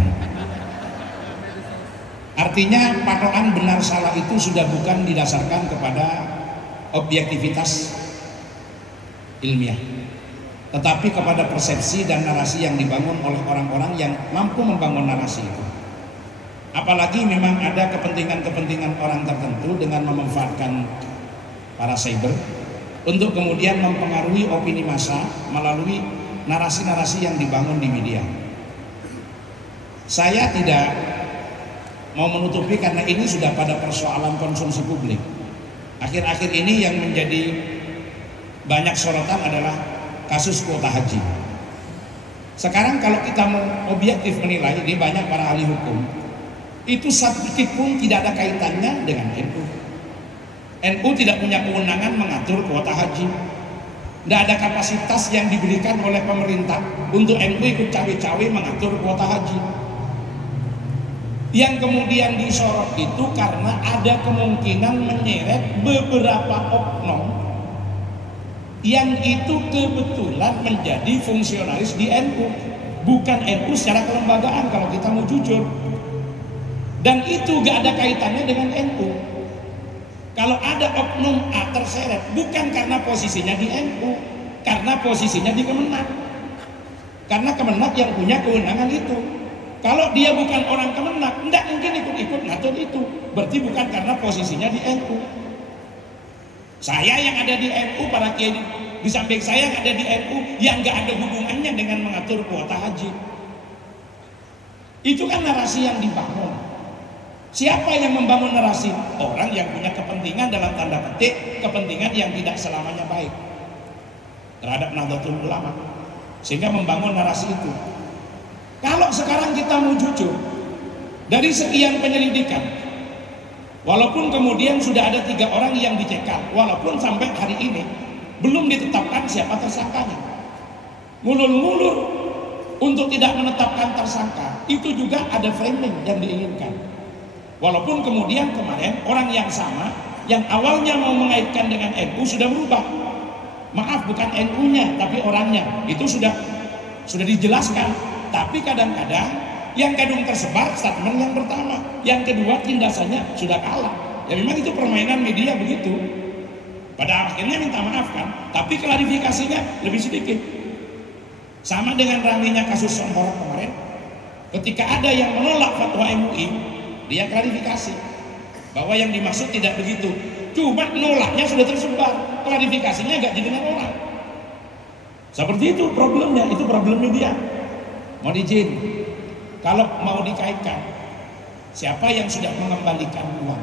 Artinya patokan benar salah itu sudah bukan didasarkan kepada objektivitas ilmiah, tetapi kepada persepsi dan narasi yang dibangun oleh orang-orang yang mampu membangun narasi itu. Apalagi memang ada kepentingan-kepentingan orang tertentu dengan memanfaatkan para cyber untuk kemudian mempengaruhi opini massa melalui narasi-narasi yang dibangun di media. Saya tidak mau menutupi karena ini sudah pada persoalan konsumsi publik. Akhir-akhir ini yang menjadi banyak sorotan adalah kasus kuota haji. Sekarang kalau kita mau objektif menilai, ini banyak para ahli hukum, itu sedikit pun tidak ada kaitannya dengan NU. NU tidak punya kewenangan mengatur kuota haji. Tidak ada kapasitas yang diberikan oleh pemerintah untuk NU ikut cawe-cawe mengatur kuota haji. Yang kemudian disorot itu karena ada kemungkinan menyeret beberapa oknum yang itu kebetulan menjadi fungsionaris di NU, bukan NU secara kelembagaan kalau kita mau jujur. Dan itu gak ada kaitannya dengan NU. Kalau ada oknum A terseret, bukan karena posisinya di NU, karena posisinya di Kemenak. Karena Kemenak yang punya kewenangan itu. Kalau dia bukan orang Kemenak, tidak mungkin ikut-ikut ngatur itu. Berarti bukan karena posisinya di NU. Saya yang ada di NU, para kiai di samping saya yang ada di NU, yang gak ada hubungannya dengan mengatur kuota haji. Itu kan narasi yang dibangun. Siapa yang membangun narasi? Orang yang punya kepentingan dalam tanda petik, kepentingan yang tidak selamanya baik terhadap Nahdlatul Ulama, sehingga membangun narasi itu. Kalau sekarang kita mau jujur, dari sekian penyelidikan, walaupun kemudian sudah ada 3 orang yang dicekal, walaupun sampai hari ini belum ditetapkan siapa tersangkanya, ngulur-ngulur untuk tidak menetapkan tersangka, itu juga ada framing yang diinginkan. Walaupun kemudian kemarin orang yang sama, yang awalnya mau mengaitkan dengan NU sudah berubah. Maaf, bukan NU-nya, tapi orangnya. Itu sudah dijelaskan. Tapi kadang-kadang yang kadung tersebar statement yang pertama, yang kedua tindasannya sudah kalah. Ya memang itu permainan media begitu. Pada akhirnya minta maaf kan, tapi klarifikasinya lebih sedikit. Sama dengan ramainya kasus Songhora kemarin, ketika ada yang menolak fatwa MUI, dia klarifikasi bahwa yang dimaksud tidak begitu. Cuma nolaknya sudah tersebar, klarifikasinya gak didengar orang. Seperti itu problemnya, itu problem media. Mohon izin, kalau mau dikaitkan siapa yang sudah mengembalikan uang,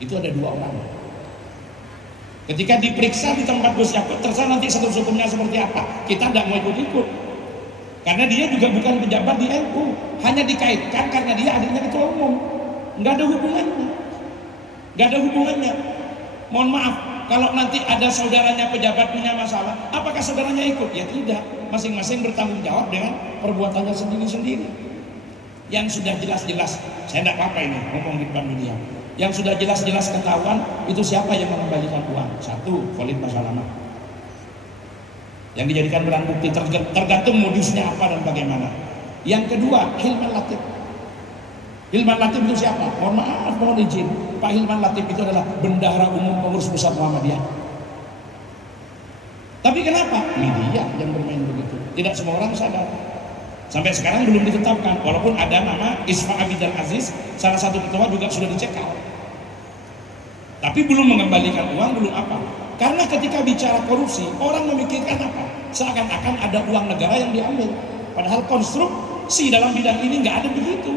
itu ada 2 orang. Ketika diperiksa di tempat Gus Yakut, terserah nanti status hukumnya seperti apa, kita tidak mau ikut-ikut. Karena dia juga bukan pejabat di NU, hanya dikaitkan karena dia adiknya ketua umum. Nggak ada hubungannya. Nggak ada hubungannya. Mohon maaf, kalau nanti ada saudaranya pejabat punya masalah, apakah saudaranya ikut? Ya tidak. Masing-masing bertanggung jawab dengan perbuatannya sendiri-sendiri. Yang sudah jelas-jelas, saya tidak apa-apa ini ngomong di depan media. Yang sudah jelas-jelas ketahuan, itu siapa yang mengembalikan uang? 1, Khalid Basalamah, yang dijadikan barang bukti, tergantung modusnya apa dan bagaimana. Yang kedua, Hilman Latif. Hilman Latif itu siapa? Mohon maaf, mohon izin, Pak Hilman Latif itu adalah bendahara umum pengurus pusat Muhammadiyah. Tapi kenapa? Media yang bermain begitu. Tidak semua orang sadar. Sampai sekarang belum ditetapkan, walaupun ada nama Isfa Abidal Aziz, salah satu ketua juga sudah dicekal. Tapi belum mengembalikan uang, belum apa. Karena ketika bicara korupsi, orang memikirkan apa? Seakan-akan ada uang negara yang diambil. Padahal konstruksi dalam bidang ini nggak ada begitu.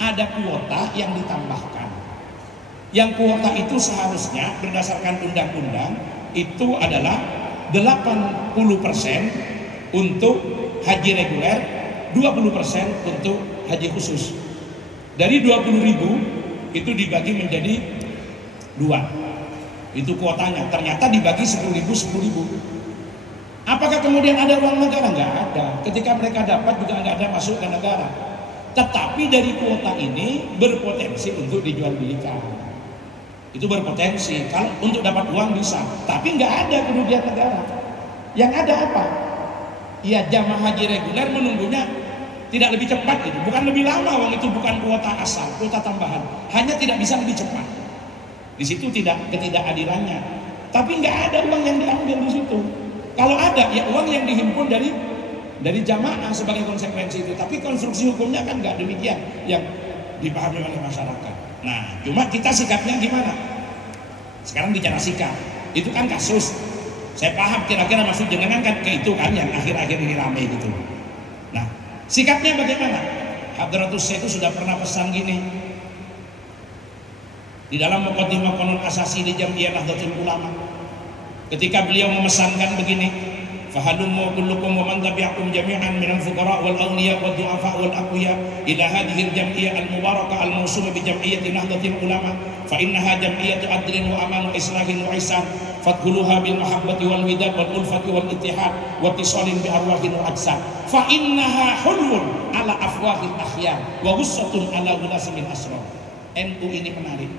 Ada kuota yang ditambahkan. Yang kuota itu seharusnya berdasarkan undang-undang itu adalah 80% untuk haji reguler, 20% untuk haji khusus. Dari 20.000 itu dibagi menjadi 2. Itu kuotanya, ternyata dibagi 10.000. Apakah kemudian ada uang negara? Nggak ada. Ketika mereka dapat juga nggak ada masuk ke negara. Tetapi dari kuota ini berpotensi untuk dijual belikan. Itu berpotensi. Kalau untuk dapat uang bisa, tapi nggak ada kerugian negara. Yang ada apa? Ya jamaah haji reguler menunggunya tidak lebih cepat gitu. Bukan lebih lama, uang itu bukan kuota asal, kuota tambahan. Hanya tidak bisa lebih cepat. Di situ tidak ketidakadilannya. Tapi nggak ada uang yang diambil di situ. Kalau ada, ya uang yang dihimpun dari jamaah sebagai konsekuensi itu. Tapi konstruksi hukumnya kan nggak demikian yang dipahami oleh masyarakat. Nah, cuma kita sikapnya gimana? Sekarang bicara sikap. Itu kan kasus. Saya paham kira-kira maksud jenengan kan ke itu kan yang akhir-akhir ini ramai gitu. Nah, sikapnya bagaimana? Hadratus Syekh itu sudah pernah pesan gini di dalam Muqaddimah Qanun Asasi di Jam'iyah Nahdlatul Ulama, ketika beliau memesankan begini, fahalummu kullukum wa man tabi'akum jami'an minal fuqara wal awliya wad du'afa wal aqwiya ila hadhihi al jam'iyyah al mubarakah al mawsumah bi jam'iyyati Nahdlatul Ulama fa innaha jam'iyyatu adlin wa aman wa islahin wa ihsan fadkhuluha bil mahabbati wal widad wal ulfati wal ittihad wa ittisalin bi arwahin wa ajsad fa innaha hulwun ala afwahil akhyar wa ghussatun ala ulasimil asrar. NU ini menarik,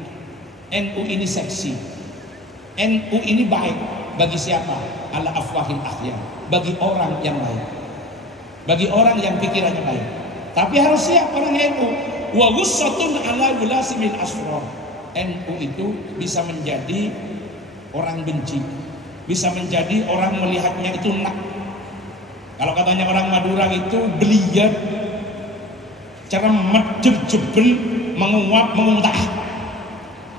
NU ini seksi, NU ini baik bagi siapa? Ala afwahil akhyar, bagi orang yang baik, bagi orang yang pikirannya baik. Tapi harus siap orang NU. Wa ghussatun ala ulasimil asrar. NU itu bisa menjadi orang benci, bisa menjadi orang melihatnya itu nak. Kalau katanya orang Madura itu beliat, cara jebel, menguap, menguntah.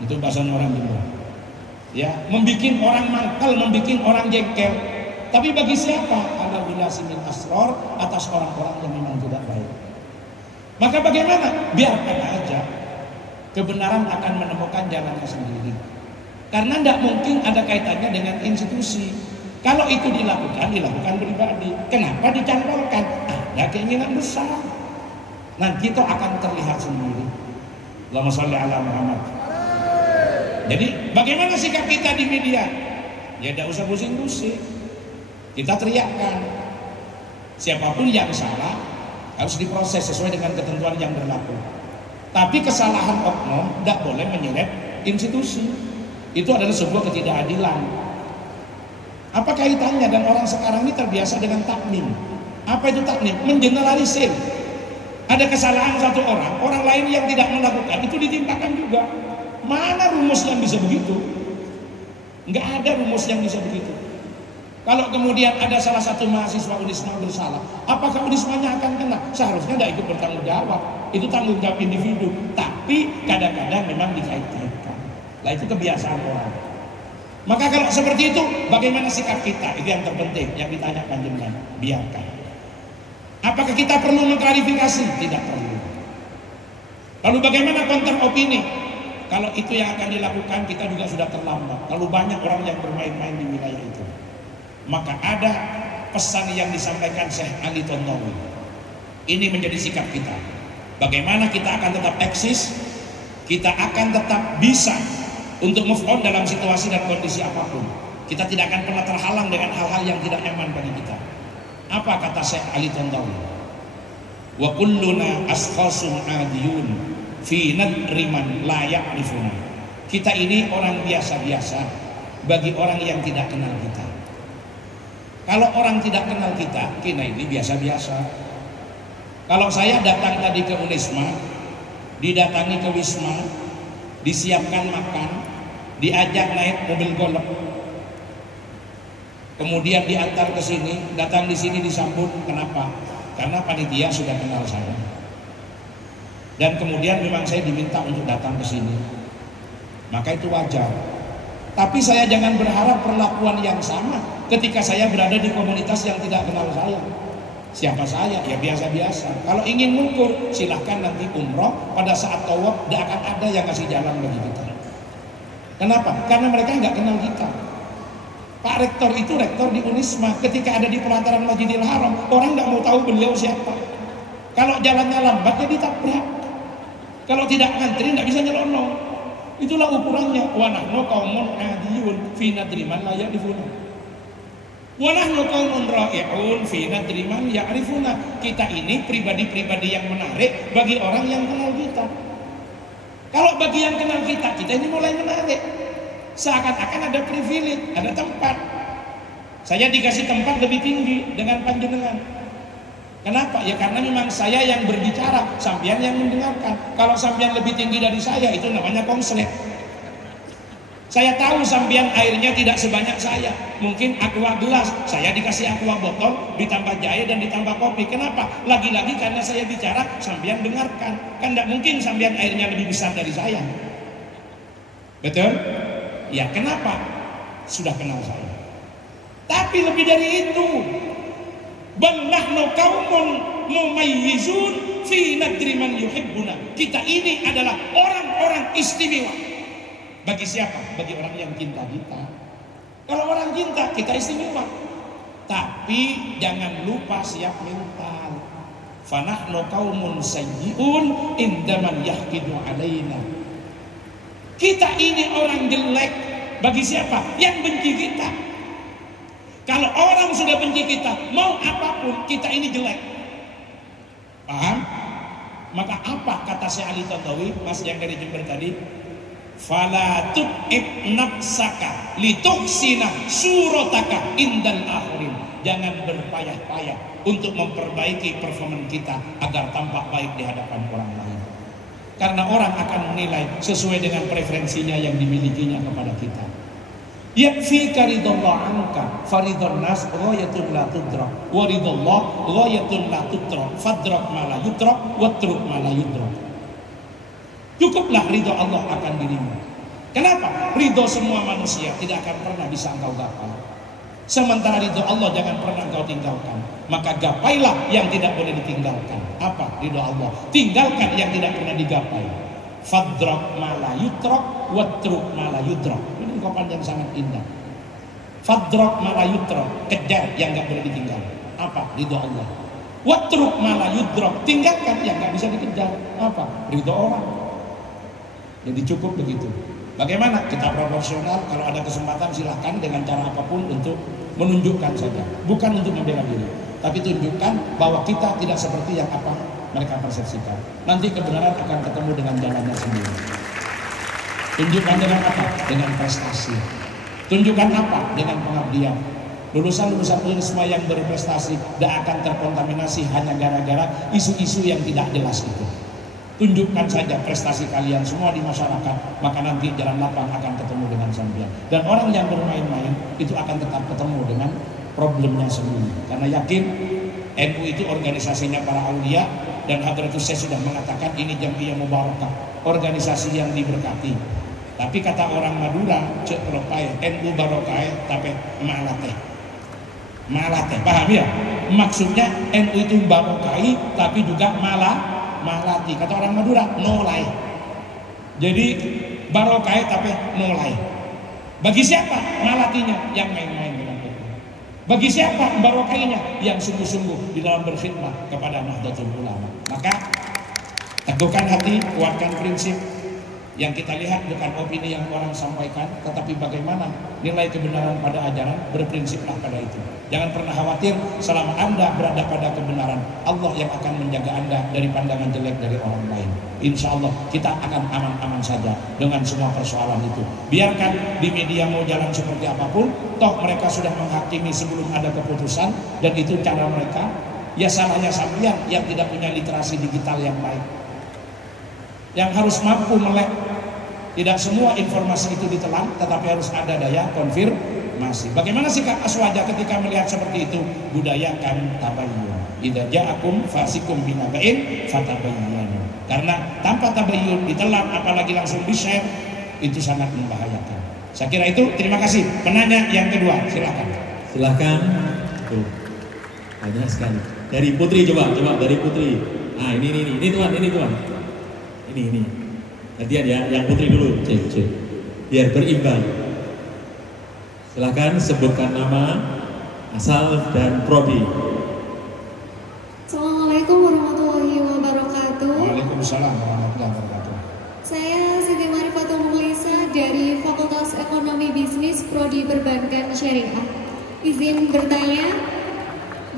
Itu bahasa orang Jawa. Ya, membikin orang mangkal, membikin orang jengkel. Tapi bagi siapa? Ala ulasimil asrar, atas orang-orang yang memang tidak baik. Maka bagaimana? Biarkan aja. Kebenaran akan menemukan jalannya sendiri. Karena tidak mungkin ada kaitannya dengan institusi. Kalau itu dilakukan pribadi. Kenapa dicantolkan? Ada keinginan besar. Nanti itu akan terlihat sendiri. Allahumma sholli ala Muhammad. Jadi bagaimana sikap kita di media? Ya tidak usah pusing-pusing. Kita teriakkan. Siapapun yang salah harus diproses sesuai dengan ketentuan yang berlaku. Tapi kesalahan oknum tidak boleh menyeret institusi. Itu adalah sebuah ketidakadilan. Apa kaitannya? Dan orang sekarang ini terbiasa dengan takmim. Apa itu takmim? Mengeneralisir. Ada kesalahan satu orang, orang lain yang tidak melakukan itu ditimpakan juga. Mana rumus yang bisa begitu? Enggak ada rumus yang bisa begitu. Kalau kemudian ada salah satu mahasiswa Unisma bersalah, apakah Unismanya akan kena? Seharusnya tidak ikut bertanggung jawab. Itu tanggung jawab individu. Tapi kadang-kadang memang dikait-kaitkan. Lah itu kebiasaan orang. Maka kalau seperti itu, bagaimana sikap kita? Itu yang terpenting, yang ditanyakan jenengan. Biarkan. Apakah kita perlu mengklarifikasi? Tidak perlu. Lalu bagaimana counter opini? Kalau itu yang akan dilakukan, kita juga sudah terlambat. Terlalu banyak orang yang bermain-main di wilayah itu. Maka ada pesan yang disampaikan Syekh Ali Tontowi. Ini menjadi sikap kita. Bagaimana kita akan tetap eksis, kita akan tetap bisa untuk move on dalam situasi dan kondisi apapun. Kita tidak akan pernah terhalang dengan hal-hal yang tidak nyaman bagi kita. Apa kata Syekh Ali Tontowi? Wa kulluna askhasun adiyun fi nadri man la ya'rifuna. Kita ini orang biasa-biasa bagi orang yang tidak kenal kita. Kalau orang tidak kenal kita ini biasa-biasa. Kalau saya datang tadi ke Unisma, didatangi ke Wisma, disiapkan makan, diajak naik mobil golf, kemudian diantar ke sini, datang di sini disambut. Kenapa? Karena panitia sudah kenal saya. Dan kemudian memang saya diminta untuk datang ke sini. Maka itu wajar. Tapi saya jangan berharap perlakuan yang sama ketika saya berada di komunitas yang tidak kenal saya. Siapa saya? Ya biasa-biasa. Kalau ingin mengukur, silahkan nanti umroh. Pada saat tawaf, tidak akan ada yang kasih jalan bagi kita. Kenapa? Karena mereka nggak kenal kita. Pak Rektor itu rektor di Unisma. Ketika ada di pelataran Masjidil Haram, orang nggak mau tahu beliau siapa. Kalau jalannya lambat, ya ditabrak. Kalau tidak ngantri, nggak bisa nyelonong. Itulah ukurannya. Wa nahnu qaumun adiyun fi nadri man la ya'rifuna. Wa nahnu qaumun ra'i'un fi nadri man ya'rifuna. Kita ini pribadi-pribadi yang menarik bagi orang yang kenal kita. Kalau bagi yang kenal kita ini mulai menarik. Seakan-akan ada privilege, ada tempat. Saya dikasih tempat lebih tinggi dengan panjenengan. Kenapa? Ya karena memang saya yang berbicara, sampean yang mendengarkan. Kalau sampean lebih tinggi dari saya, itu namanya konslet. Saya tahu sampean airnya tidak sebanyak saya. Mungkin aqua gelas, saya dikasih aqua botol, ditambah jahe dan ditambah kopi. Kenapa? Lagi-lagi karena saya bicara, sampean dengarkan. Kan tidak mungkin sampean airnya lebih besar dari saya. Betul? Ya kenapa? Sudah kenal saya. Tapi lebih dari itu, bal nahnu qaumun mumayyizun fi nadri man yuhibbuna. Kita ini adalah orang-orang istimewa. Bagi siapa? Bagi orang yang cinta kita. Kalau orang cinta, kita istimewa. Tapi jangan lupa siap mental. Fanahnu qaumun sayyi'un indaman yahqidu alaina. Kita ini orang jelek bagi siapa? Yang benci kita. Kalau orang sudah benci kita, mau apapun, kita ini jelek. Paham? Maka apa kata Syekh Ali Tantawi, Mas yang dari Jember tadi? Fala tu'ib nafsaka lituhsina surataka indal akhirin. Jangan berpayah-payah untuk memperbaiki performa kita agar tampak baik di hadapan orang lain. Karena orang akan menilai sesuai dengan preferensinya yang dimilikinya kepada kita. Yakfika ridallah anka faridun nas ghayatun la tudrak wa ridallah ghayatun la tudrak fadrak ma la yudrak watruk ma la yudrak. Cukuplah ridho Allah akan dirimu. Kenapa? Ridho semua manusia tidak akan pernah bisa engkau gapai. Sementara ridho Allah jangan pernah engkau tinggalkan. Maka gapailah yang tidak boleh ditinggalkan. Apa? Ridho Allah. Tinggalkan yang tidak pernah digapai. Fadrak ma la yudrak watruk ma la yudrak. Ini ungkapan yang sangat indah. Fadrak ma la yudrak, kejar yang enggak boleh ditinggal. Apa? Ridho Allah. Watruk ma la yudrak, tinggalkan yang enggak bisa dikejar. Apa? Ridho orang. Jadi cukup begitu. Bagaimana? Kita proporsional. Kalau ada kesempatan silahkan dengan cara apapun untuk menunjukkan saja. Bukan untuk membela diri, tapi tunjukkan bahwa kita tidak seperti yang apa mereka persepsikan. Nanti kebenaran akan ketemu dengan jalannya sendiri. Tunjukkan dengan apa? Dengan prestasi. Tunjukkan apa? Dengan pengabdian. Lulusan-lulusan UNISMA yang berprestasi tidak akan terkontaminasi hanya gara-gara isu-isu yang tidak jelas itu. Tunjukkan saja prestasi kalian semua di masyarakat, maka nanti jalan lapang akan ketemu dengan sambian. Dan orang yang bermain-main itu akan tetap ketemu dengan problemnya sendiri. Karena yakin NU itu organisasinya para aulia, dan Hadratus Syekh sudah mengatakan ini Jam'iyah Mubarakah, organisasi yang diberkati. Tapi kata orang Madura, cek rokai NU Barokah tapi malate. Malate, paham ya? Maksudnya NU itu barokai tapi juga malati. Kata orang Madura, nolai. Jadi barokai tapi nolai. Bagi siapa malatinya? Yang main-main dengan itu. Bagi siapa barokainya? Yang sungguh-sungguh di dalam berkhidmat kepada Nahdlatul Ulama. Maka teguhkan hati, kuatkan prinsip. Yang kita lihat bukan opini yang orang sampaikan, tetapi bagaimana nilai kebenaran pada ajaran, berprinsiplah pada itu. Jangan pernah khawatir, selama Anda berada pada kebenaran, Allah yang akan menjaga Anda dari pandangan jelek dari orang lain. Insya Allah kita akan aman-aman saja dengan semua persoalan itu. Biarkan di media mau jalan seperti apapun, toh mereka sudah menghakimi sebelum ada keputusan, dan itu cara mereka. Ya salahnya sampean yang tidak punya literasi digital yang baik, yang harus mampu melek. Tidak semua informasi itu ditelan, tetapi harus ada daya konfirmasi. Bagaimana sikap aswaja ketika melihat seperti itu? Budayakan tabayyun. Idza ja'akum fasikum binaba'in fatabayyanu. Karena tanpa tabayyun ditelan, apalagi langsung di-share, itu sangat membahayakan. Saya kira itu. Terima kasih. Penanya yang kedua, silakan. Silakan. Tuh. Banyak sekali. Dari Putri coba dari Putri. Nah, ini tuan. Ini. Gantian ya, yang Putri dulu. Cek. Biar berimbang. Silakan sebutkan nama, asal dan prodi. Assalamualaikum warahmatullahi wabarakatuh. Waalaikumsalam warahmatullahi wabarakatuh. Saya Siti Marifatul Mulisa dari Fakultas Ekonomi Bisnis Prodi Perbankan Syariah. Izin bertanya,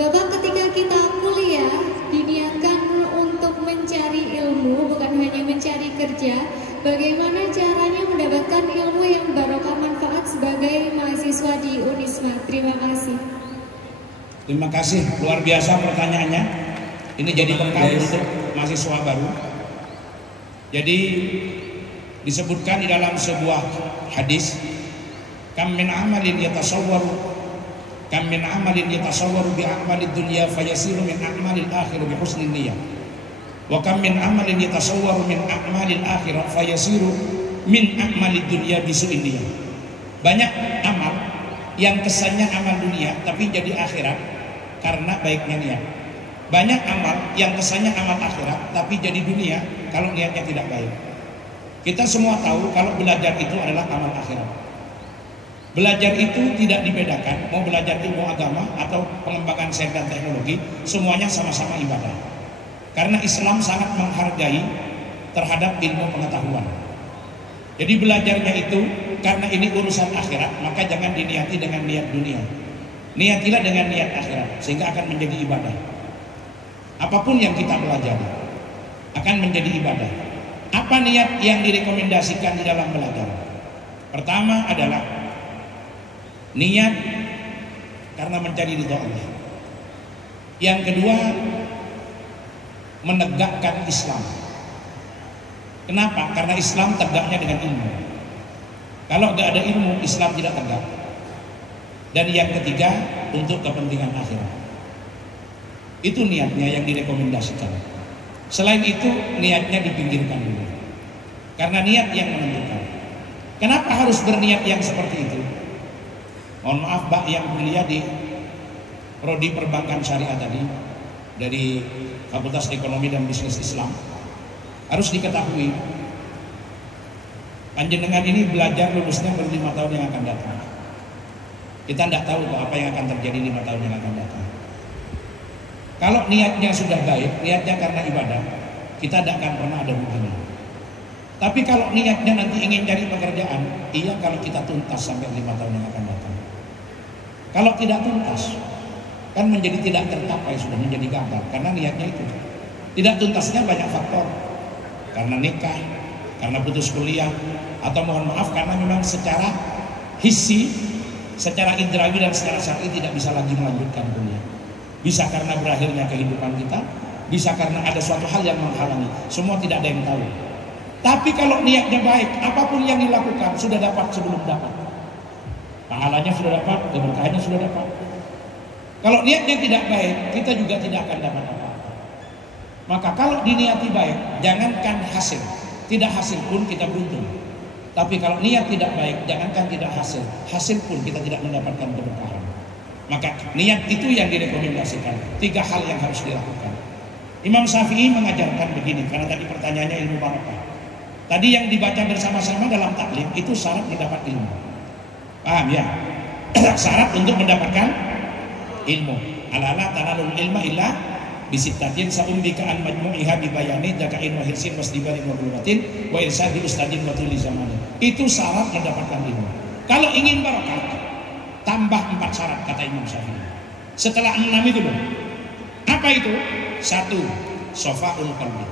Bapak, ketika kita kuliah diniatkan untuk mencari ilmu, bukan hanya mencari kerja, bagaimana caranya mendapatkan ilmu yang barokah manfaat sebagai mahasiswa di UNISMA? Terima kasih. Terima kasih, luar biasa pertanyaannya. Ini jadi bekal untuk mahasiswa baru. Jadi disebutkan di dalam sebuah hadis, kam min amalin yatasawwaru bi a'malid dunya fayasiru min a'malil akhir bi husnil niyyah. Wa kam min amalin yatasawwaru min a'malil akhirah fayasiru min a'malid dunya bi su'in niyyah. Banyak amal yang kesannya amal dunia tapi jadi akhirat karena baiknya niat. Banyak amal yang kesannya amal akhirat tapi jadi dunia kalau niatnya tidak baik. Kita semua tahu kalau belajar itu adalah amal akhirat. Belajar itu tidak dibedakan mau belajar ilmu agama atau pengembangan sains dan teknologi, semuanya sama-sama ibadah. Karena Islam sangat menghargai terhadap ilmu pengetahuan. Jadi belajarnya itu karena ini urusan akhirat, maka jangan diniati dengan niat dunia. Niatilah dengan niat akhirat sehingga akan menjadi ibadah. Apapun yang kita pelajari akan menjadi ibadah. Apa niat yang direkomendasikan di dalam belajar? Pertama adalah niat karena mencari ridha Allah. Yang kedua, menegakkan Islam. Kenapa? Karena Islam tegaknya dengan ilmu. Kalau nggak ada ilmu, Islam tidak tegak. Dan yang ketiga, untuk kepentingan akhirat. Itu niatnya yang direkomendasikan. Selain itu, niatnya dipinggirkan dulu. Karena niat yang menentukan. Kenapa harus berniat yang seperti itu? Mohon maaf, Pak, yang kuliah di Prodi Perbankan Syariah tadi dari Fakultas Ekonomi dan Bisnis Islam, harus diketahui panjenengan ini belajar lulusnya baru 5 tahun yang akan datang. Kita tidak tahu apa yang akan terjadi 5 tahun yang akan datang. Kalau niatnya sudah baik, niatnya karena ibadah, kita tidak akan pernah ada ruginya. Tapi kalau niatnya nanti ingin cari pekerjaan, iya kalau kita tuntas sampai 5 tahun yang akan datang. Kalau tidak tuntas, kan menjadi tidak tercapai, sudah menjadi gagal karena niatnya itu. Tidak tuntasnya banyak faktor. Karena nikah, karena putus kuliah, atau mohon maaf karena memang secara hissi, secara indrawi dan secara syar'i tidak bisa lagi melanjutkan kuliah. Bisa karena berakhirnya kehidupan kita, bisa karena ada suatu hal yang menghalangi. Semua tidak ada yang tahu. Tapi kalau niatnya baik, apapun yang dilakukan sudah dapat sebelum dapat. Pahalanya sudah dapat, keberkahannya sudah dapat. Kalau niatnya tidak baik, kita juga tidak akan dapat apa-apa. Maka kalau diniati baik, jangankan hasil, tidak hasil pun kita beruntung. Tapi kalau niat tidak baik, jangankan tidak hasil, hasil pun kita tidak mendapatkan keberkahan. Maka niat itu yang direkomendasikan. 3 hal yang harus dilakukan. Imam Syafi'i mengajarkan begini, karena tadi pertanyaannya ilmu barokah. Tadi yang dibaca bersama-sama dalam taklim itu syarat mendapat ilmu. Paham ya? Syarat untuk mendapatkan ilmu. Ala tanalul ilma illa bisittatin sa'umbika an majmu'iha bibayani dakain wa hirsin wasdibarin wa bulumatin wa irsadi ustadin wa tuli zamanin. Itu syarat mendapatkan ilmu. Kalau ingin barokah, tambah 4 syarat kata Imam Syafi'i. Setelah 6 itu loh. Apa itu? 1. Sofaul qalbi,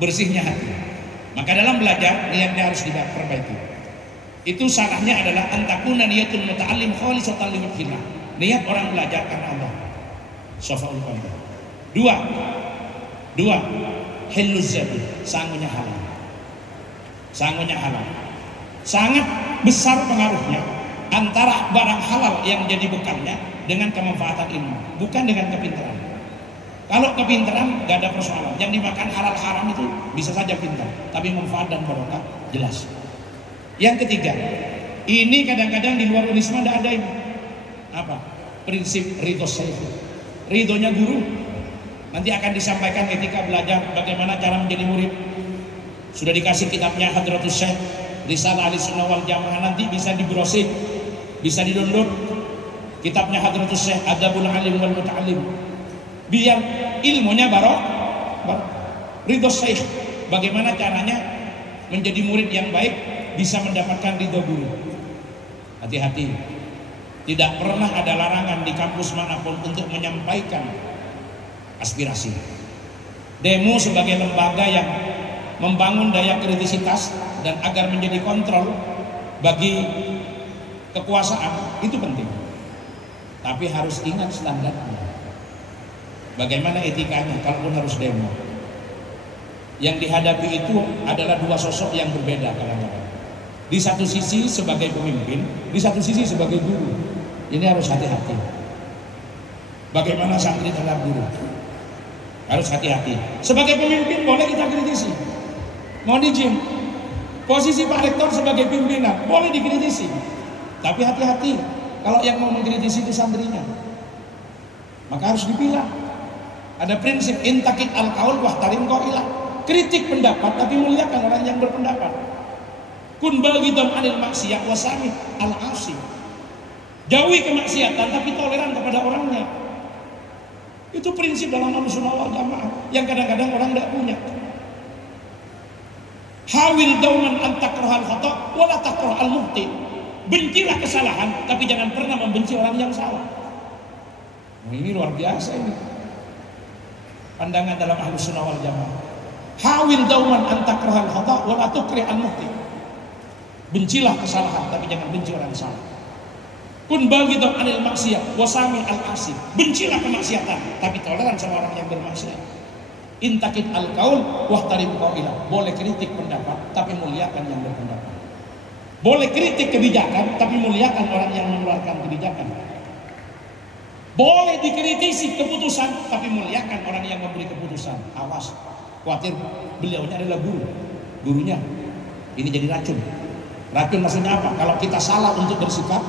bersihnya hati. Maka dalam belajar niatnya harus diperbaiki. Itu salahnya adalah antakuna niyatul muta'allim khalisatan liwajhillah. Niat orang belajar karena Allah. Sofaul qalbi. 2. Hilluz zabi, sangunya halal. Sangunya halal. Sangat besar pengaruhnya antara barang halal yang jadi bekalnya dengan kemanfaatan ilmu, bukan dengan kepintaran. Kalau kepintaran gak ada persoalan. Yang dimakan halal haram itu bisa saja pintar, tapi manfaat dan barokah jelas. Yang ketiga, ini kadang-kadang di luar Unisma tidak ada ini. Apa? Prinsip ridho saya. Ridhonya guru. Nanti akan disampaikan ketika belajar bagaimana cara menjadi murid. Sudah dikasih kitabnya Hadratus Syekh Risalah Ahlussunnah wal Jamaah, nanti bisa di-browsing, bisa di-download kitabnya Hadratus Syekh Adabul Alim wal Muta'allim. Biar ilmunya barokah. Ridho Syekh, bagaimana caranya menjadi murid yang baik, bisa mendapatkan ridho guru. Hati-hati. Tidak pernah ada larangan di kampus manapun untuk menyampaikan aspirasi. Demo sebagai lembaga yang membangun daya kritisitas dan agar menjadi kontrol bagi kekuasaan itu penting. Tapi harus ingat standarnya. Bagaimana etikanya kalaupun harus demo. Yang dihadapi itu adalah 2 sosok yang berbeda kadang-kadang. Di satu sisi sebagai pemimpin, di satu sisi sebagai guru. Ini harus hati-hati. Bagaimana santri terhadap guru? Harus hati-hati. Sebagai pemimpin boleh kita kritisi. Mohon izin. Posisi Pak Rektor sebagai pimpinan boleh dikritisi. Tapi hati-hati. Kalau yang mau mengkritisi itu santrinya, maka harus dipilah. Ada prinsip intakit al-qaul wahtarim qailah. Kritik pendapat tapi muliakan orang yang berpendapat. Kun bagidun anil maksiyah wasami al-asi. Jauhi kemaksiatan tapi toleran kepada orangnya. Itu prinsip dalam Ahlussunnah wal Jamaah yang kadang-kadang orang tidak punya. Hawil dauman an takrahal khata' wa la takrahal mukhti. Bencilah kesalahan tapi jangan pernah membenci orang yang salah. Nah, ini luar biasa ini. Pandangan dalam Ahlussunnah wal Jamaah. Hawil dauman an takrahal khata' wa la tukrihal mukhti. Bencilah kesalahan tapi jangan benci orang salah. Kun bagidun anil maksiyah wasami al-asi. Bencilah kemaksiatan tapi toleran sama orang yang bermaksiat. Intakit al-qaul wahtarim qailah. Boleh kritik pendapat tapi muliakan yang berpendapat. Boleh kritik kebijakan tapi muliakan orang yang mengeluarkan kebijakan. Boleh dikritisi keputusan tapi muliakan orang yang memberi keputusan. Awas, khawatir beliaunya adalah guru. Gurunya ini jadi racun. Racun maksudnya apa? Kalau kita salah untuk bersikap,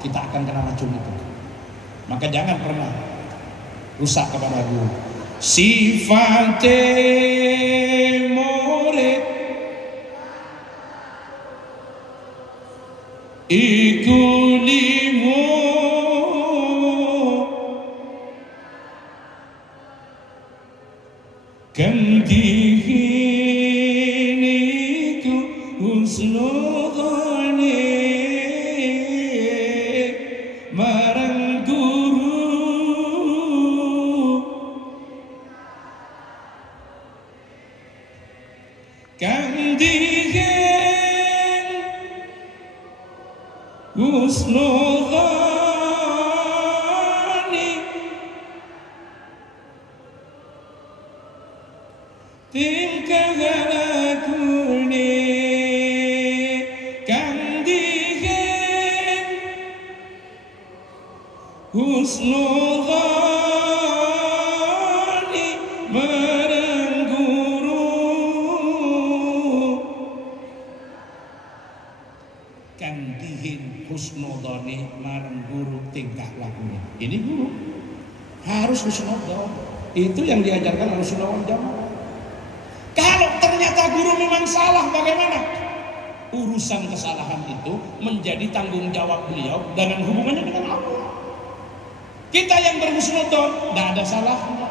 kita akan kena racun itu. Maka jangan pernah rusak kepada guru. Sifate murid iku limu kandihiku husnudhani marang guru kandihin husnudhani tingkah lakune kandihin husnudhani marang guru kandihin husnudhani marang guru tingkah lakunya. Ini guru harus husnudhon. Itu yang diajarkan Ahlussunnah wal Jamaah. Kalau ternyata guru memang salah, bagaimana? Urusan kesalahan itu menjadi tanggung jawab beliau dengan hubungannya dengan Allah. Kita yang berhusnudon tidak ada salahnya.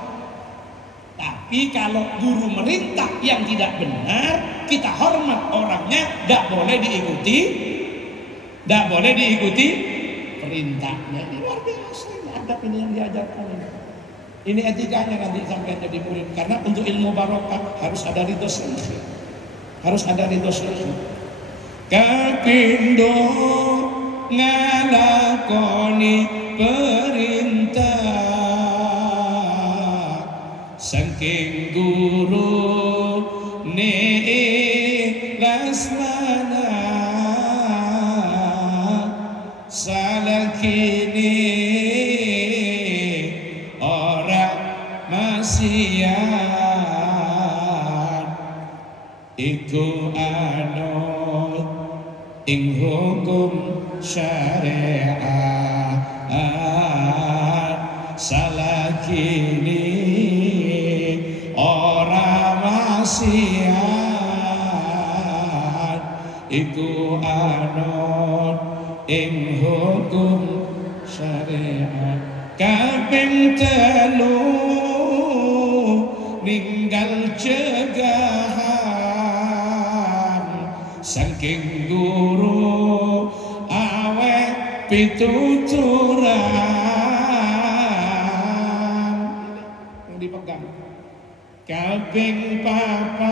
Tapi kalau guru merintah yang tidak benar, kita hormat orangnya, tidak boleh diikuti, tidak boleh diikuti perintahnya. Ini luar biasa, ini adab ini yang diajarkan ini. Ini etikanya nanti sampai jadi murid. Karena untuk ilmu barokah harus ada ridho syekh. Harus ada ridho syekh. Kapindo ngalakoni perintah saking guru ne lasmana salah kini maksiat iku anut ing hukum syariat salah kini ora maksiat iku anut ing hukum syariat kaping telu ninggal cegahan saking guru awet pituturan yang dipegang. Kaping papat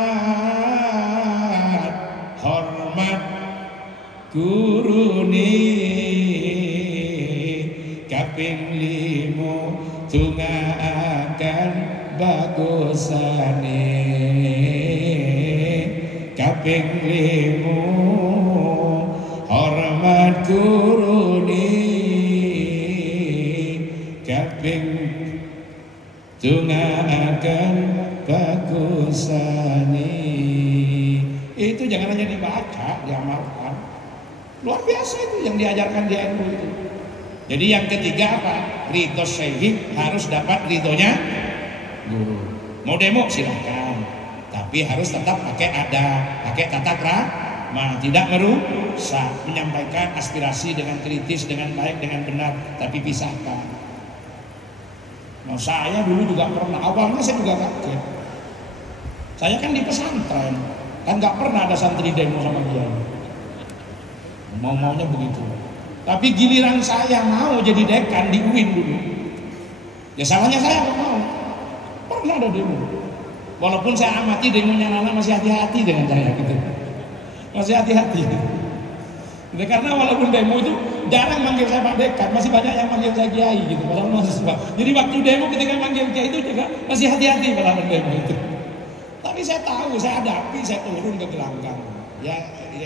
hormat gurune. Kaping limo tungaaken bagusane. Kaping limo hormat gurune. Kaping tungaaken bagusane. Itu jangan hanya dibaca, diamalkan. Luar biasa itu yang diajarkan di NU itu. Jadi yang ketiga apa? Ridho syekh, harus dapat ridhonya guru. Mau demo silahkan, tapi harus tetap pakai tata krama, tidak merusak, menyampaikan aspirasi dengan kritis, dengan baik, dengan benar, tapi pisahkan. Nah, saya dulu juga pernah, awalnya saya juga kaget. Saya kan di pesantren, kan nggak pernah ada santri demo sama dia. Mau-maunya begitu. Tapi giliran saya mau jadi dekan di UIN dulu, ya salahnya saya nggak mau. Pernah ada demo. Walaupun saya amati demonya Nana masih hati-hati dengan saya gitu. Masih hati-hati. Karena walaupun demo itu jarang manggil saya Pak Dekan, masih banyak yang manggil saya Kiai gitu. Padahal mahasiswa. Jadi waktu demo ketika manggil Kiai itu juga masih hati-hati pada demo itu. Tapi saya tahu, saya hadapi, saya turun ke gelanggang. Ya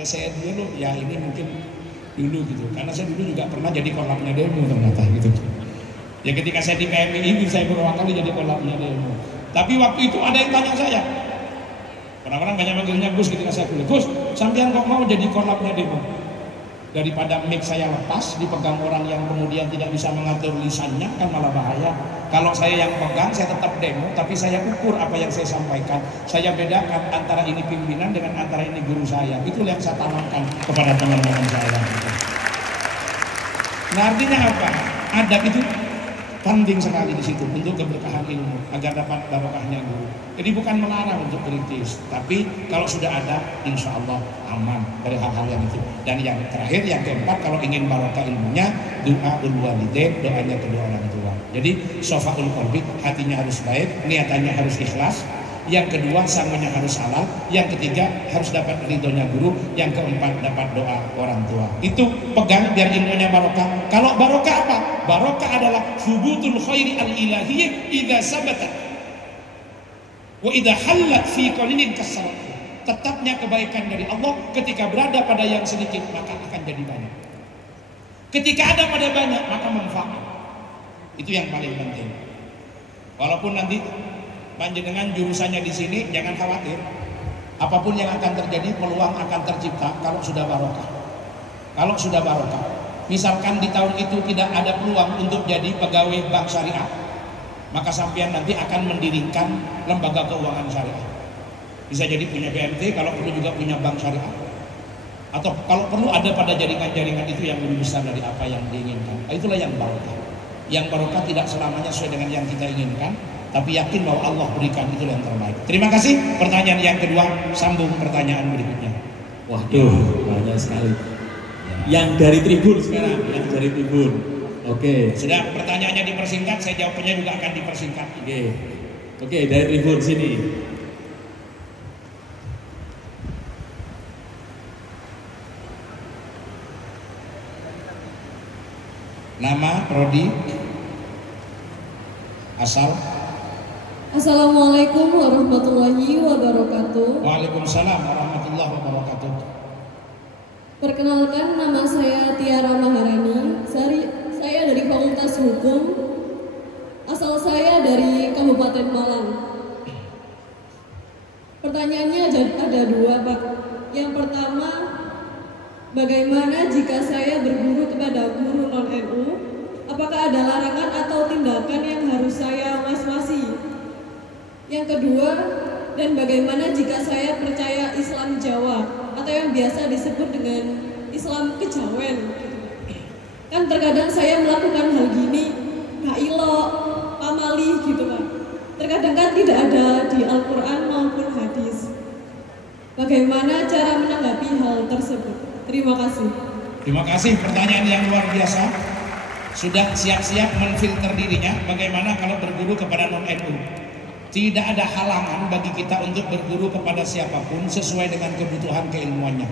saya dulu, ya ini mungkin dulu gitu. Karena saya dulu juga pernah jadi korlapnya demo ternyata gitu. Ya ketika saya di PMI ini saya beberapa kali jadi korlapnya demo. Tapi waktu itu ada yang tanya saya. Orang-orang banyak manggilnya Gus ketika saya kuliah. Gus, sampean kok mau jadi korlapnya demo? Daripada mic saya lepas dipegang orang yang kemudian tidak bisa mengatur lisannya, kan malah bahaya. Kalau saya yang pegang, saya tetap demo, tapi saya ukur apa yang saya sampaikan. Saya bedakan antara ini pimpinan dengan antara ini guru saya. Itulah yang saya tanamkan kepada teman-teman saya. Nah, artinya apa? Adab itu penting sekali di situ untuk keberkahan ilmu agar dapat barokahnya guru. Jadi bukan melarang untuk kritis, tapi kalau sudah ada, insya Allah aman dari hal-hal yang itu. Dan yang terakhir, yang keempat, kalau ingin barokah ilmunya, doa walidain, doanya kedua orang tua. Jadi sofaul qalbi, hatinya harus baik, niatannya harus ikhlas. Yang kedua, sangunya harus halal. Yang ketiga, harus dapat ridhonya guru. Yang keempat, dapat doa orang tua. Itu pegang biar ilmunya barokah. Kalau barokah apa? Barokah adalah hubutul khairi al-ilahiyyah idza sabata wa idza hallat fi qalilin kasarat. Tetapnya kebaikan dari Allah ketika berada pada yang sedikit, maka akan jadi banyak. Ketika ada pada banyak, maka manfaat. Itu yang paling penting. Walaupun nanti panjenengan jurusannya di sini, jangan khawatir. Apapun yang akan terjadi, peluang akan tercipta kalau sudah barokah. Kalau sudah barokah. Misalkan di tahun itu tidak ada peluang untuk jadi pegawai bank syariah, maka sampean nanti akan mendirikan lembaga keuangan syariah. Bisa jadi punya BMT, kalau perlu juga punya bank syariah. Atau kalau perlu ada pada jaringan-jaringan itu yang lebih besar dari apa yang diinginkan. Itulah yang barokah. Yang barokah tidak selamanya sesuai dengan yang kita inginkan, tapi yakin bahwa Allah berikan itu yang terbaik. Terima kasih. Pertanyaan yang kedua, sambung pertanyaan berikutnya. Waduh, banyak sekali. Yang dari tribun sekarang, yang dari tribun. Oke. Sudah, pertanyaannya dipersingkat, saya jawabnya juga akan dipersingkat. Oke, dari tribun sini. Nama, prodi, asal. Assalamualaikum warahmatullahi wabarakatuh. Waalaikumsalam warahmatullahi wabarakatuh. Perkenalkan, nama saya Tiara Maharani. Saya dari Fakultas Hukum. Asal saya dari Kabupaten Malang. Pertanyaannya ada dua, Pak. Yang pertama, bagaimana jika saya berguru kepada guru non-NU? Apakah ada larangan atau tindakan yang harus saya was-wasi? Yang kedua, dan bagaimana jika saya percaya Islam Jawa atau yang biasa disebut dengan Islam kejawen? Kan terkadang saya melakukan hal gini, kailo, pamali gitu Pak. Terkadang kan tidak ada di Al-Quran maupun hadis. Bagaimana cara menanggapi hal tersebut? Terima kasih. Terima kasih, pertanyaan yang luar biasa. Sudah siap-siap menfilter dirinya. Bagaimana kalau berguru kepada non-NU? Tidak ada halangan bagi kita untuk berguru kepada siapapun sesuai dengan kebutuhan keilmuannya.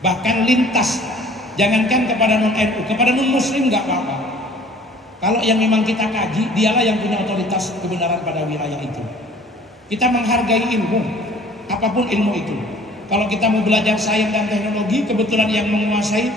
Bahkan lintas, jangankan kepada non-NU, kepada non-muslim nggak apa-apa. Kalau yang memang kita kaji, dialah yang punya otoritas kebenaran pada wilayah itu. Kita menghargai ilmu, apapun ilmu itu. Kalau kita mau belajar sains dan teknologi, kebetulan yang menguasai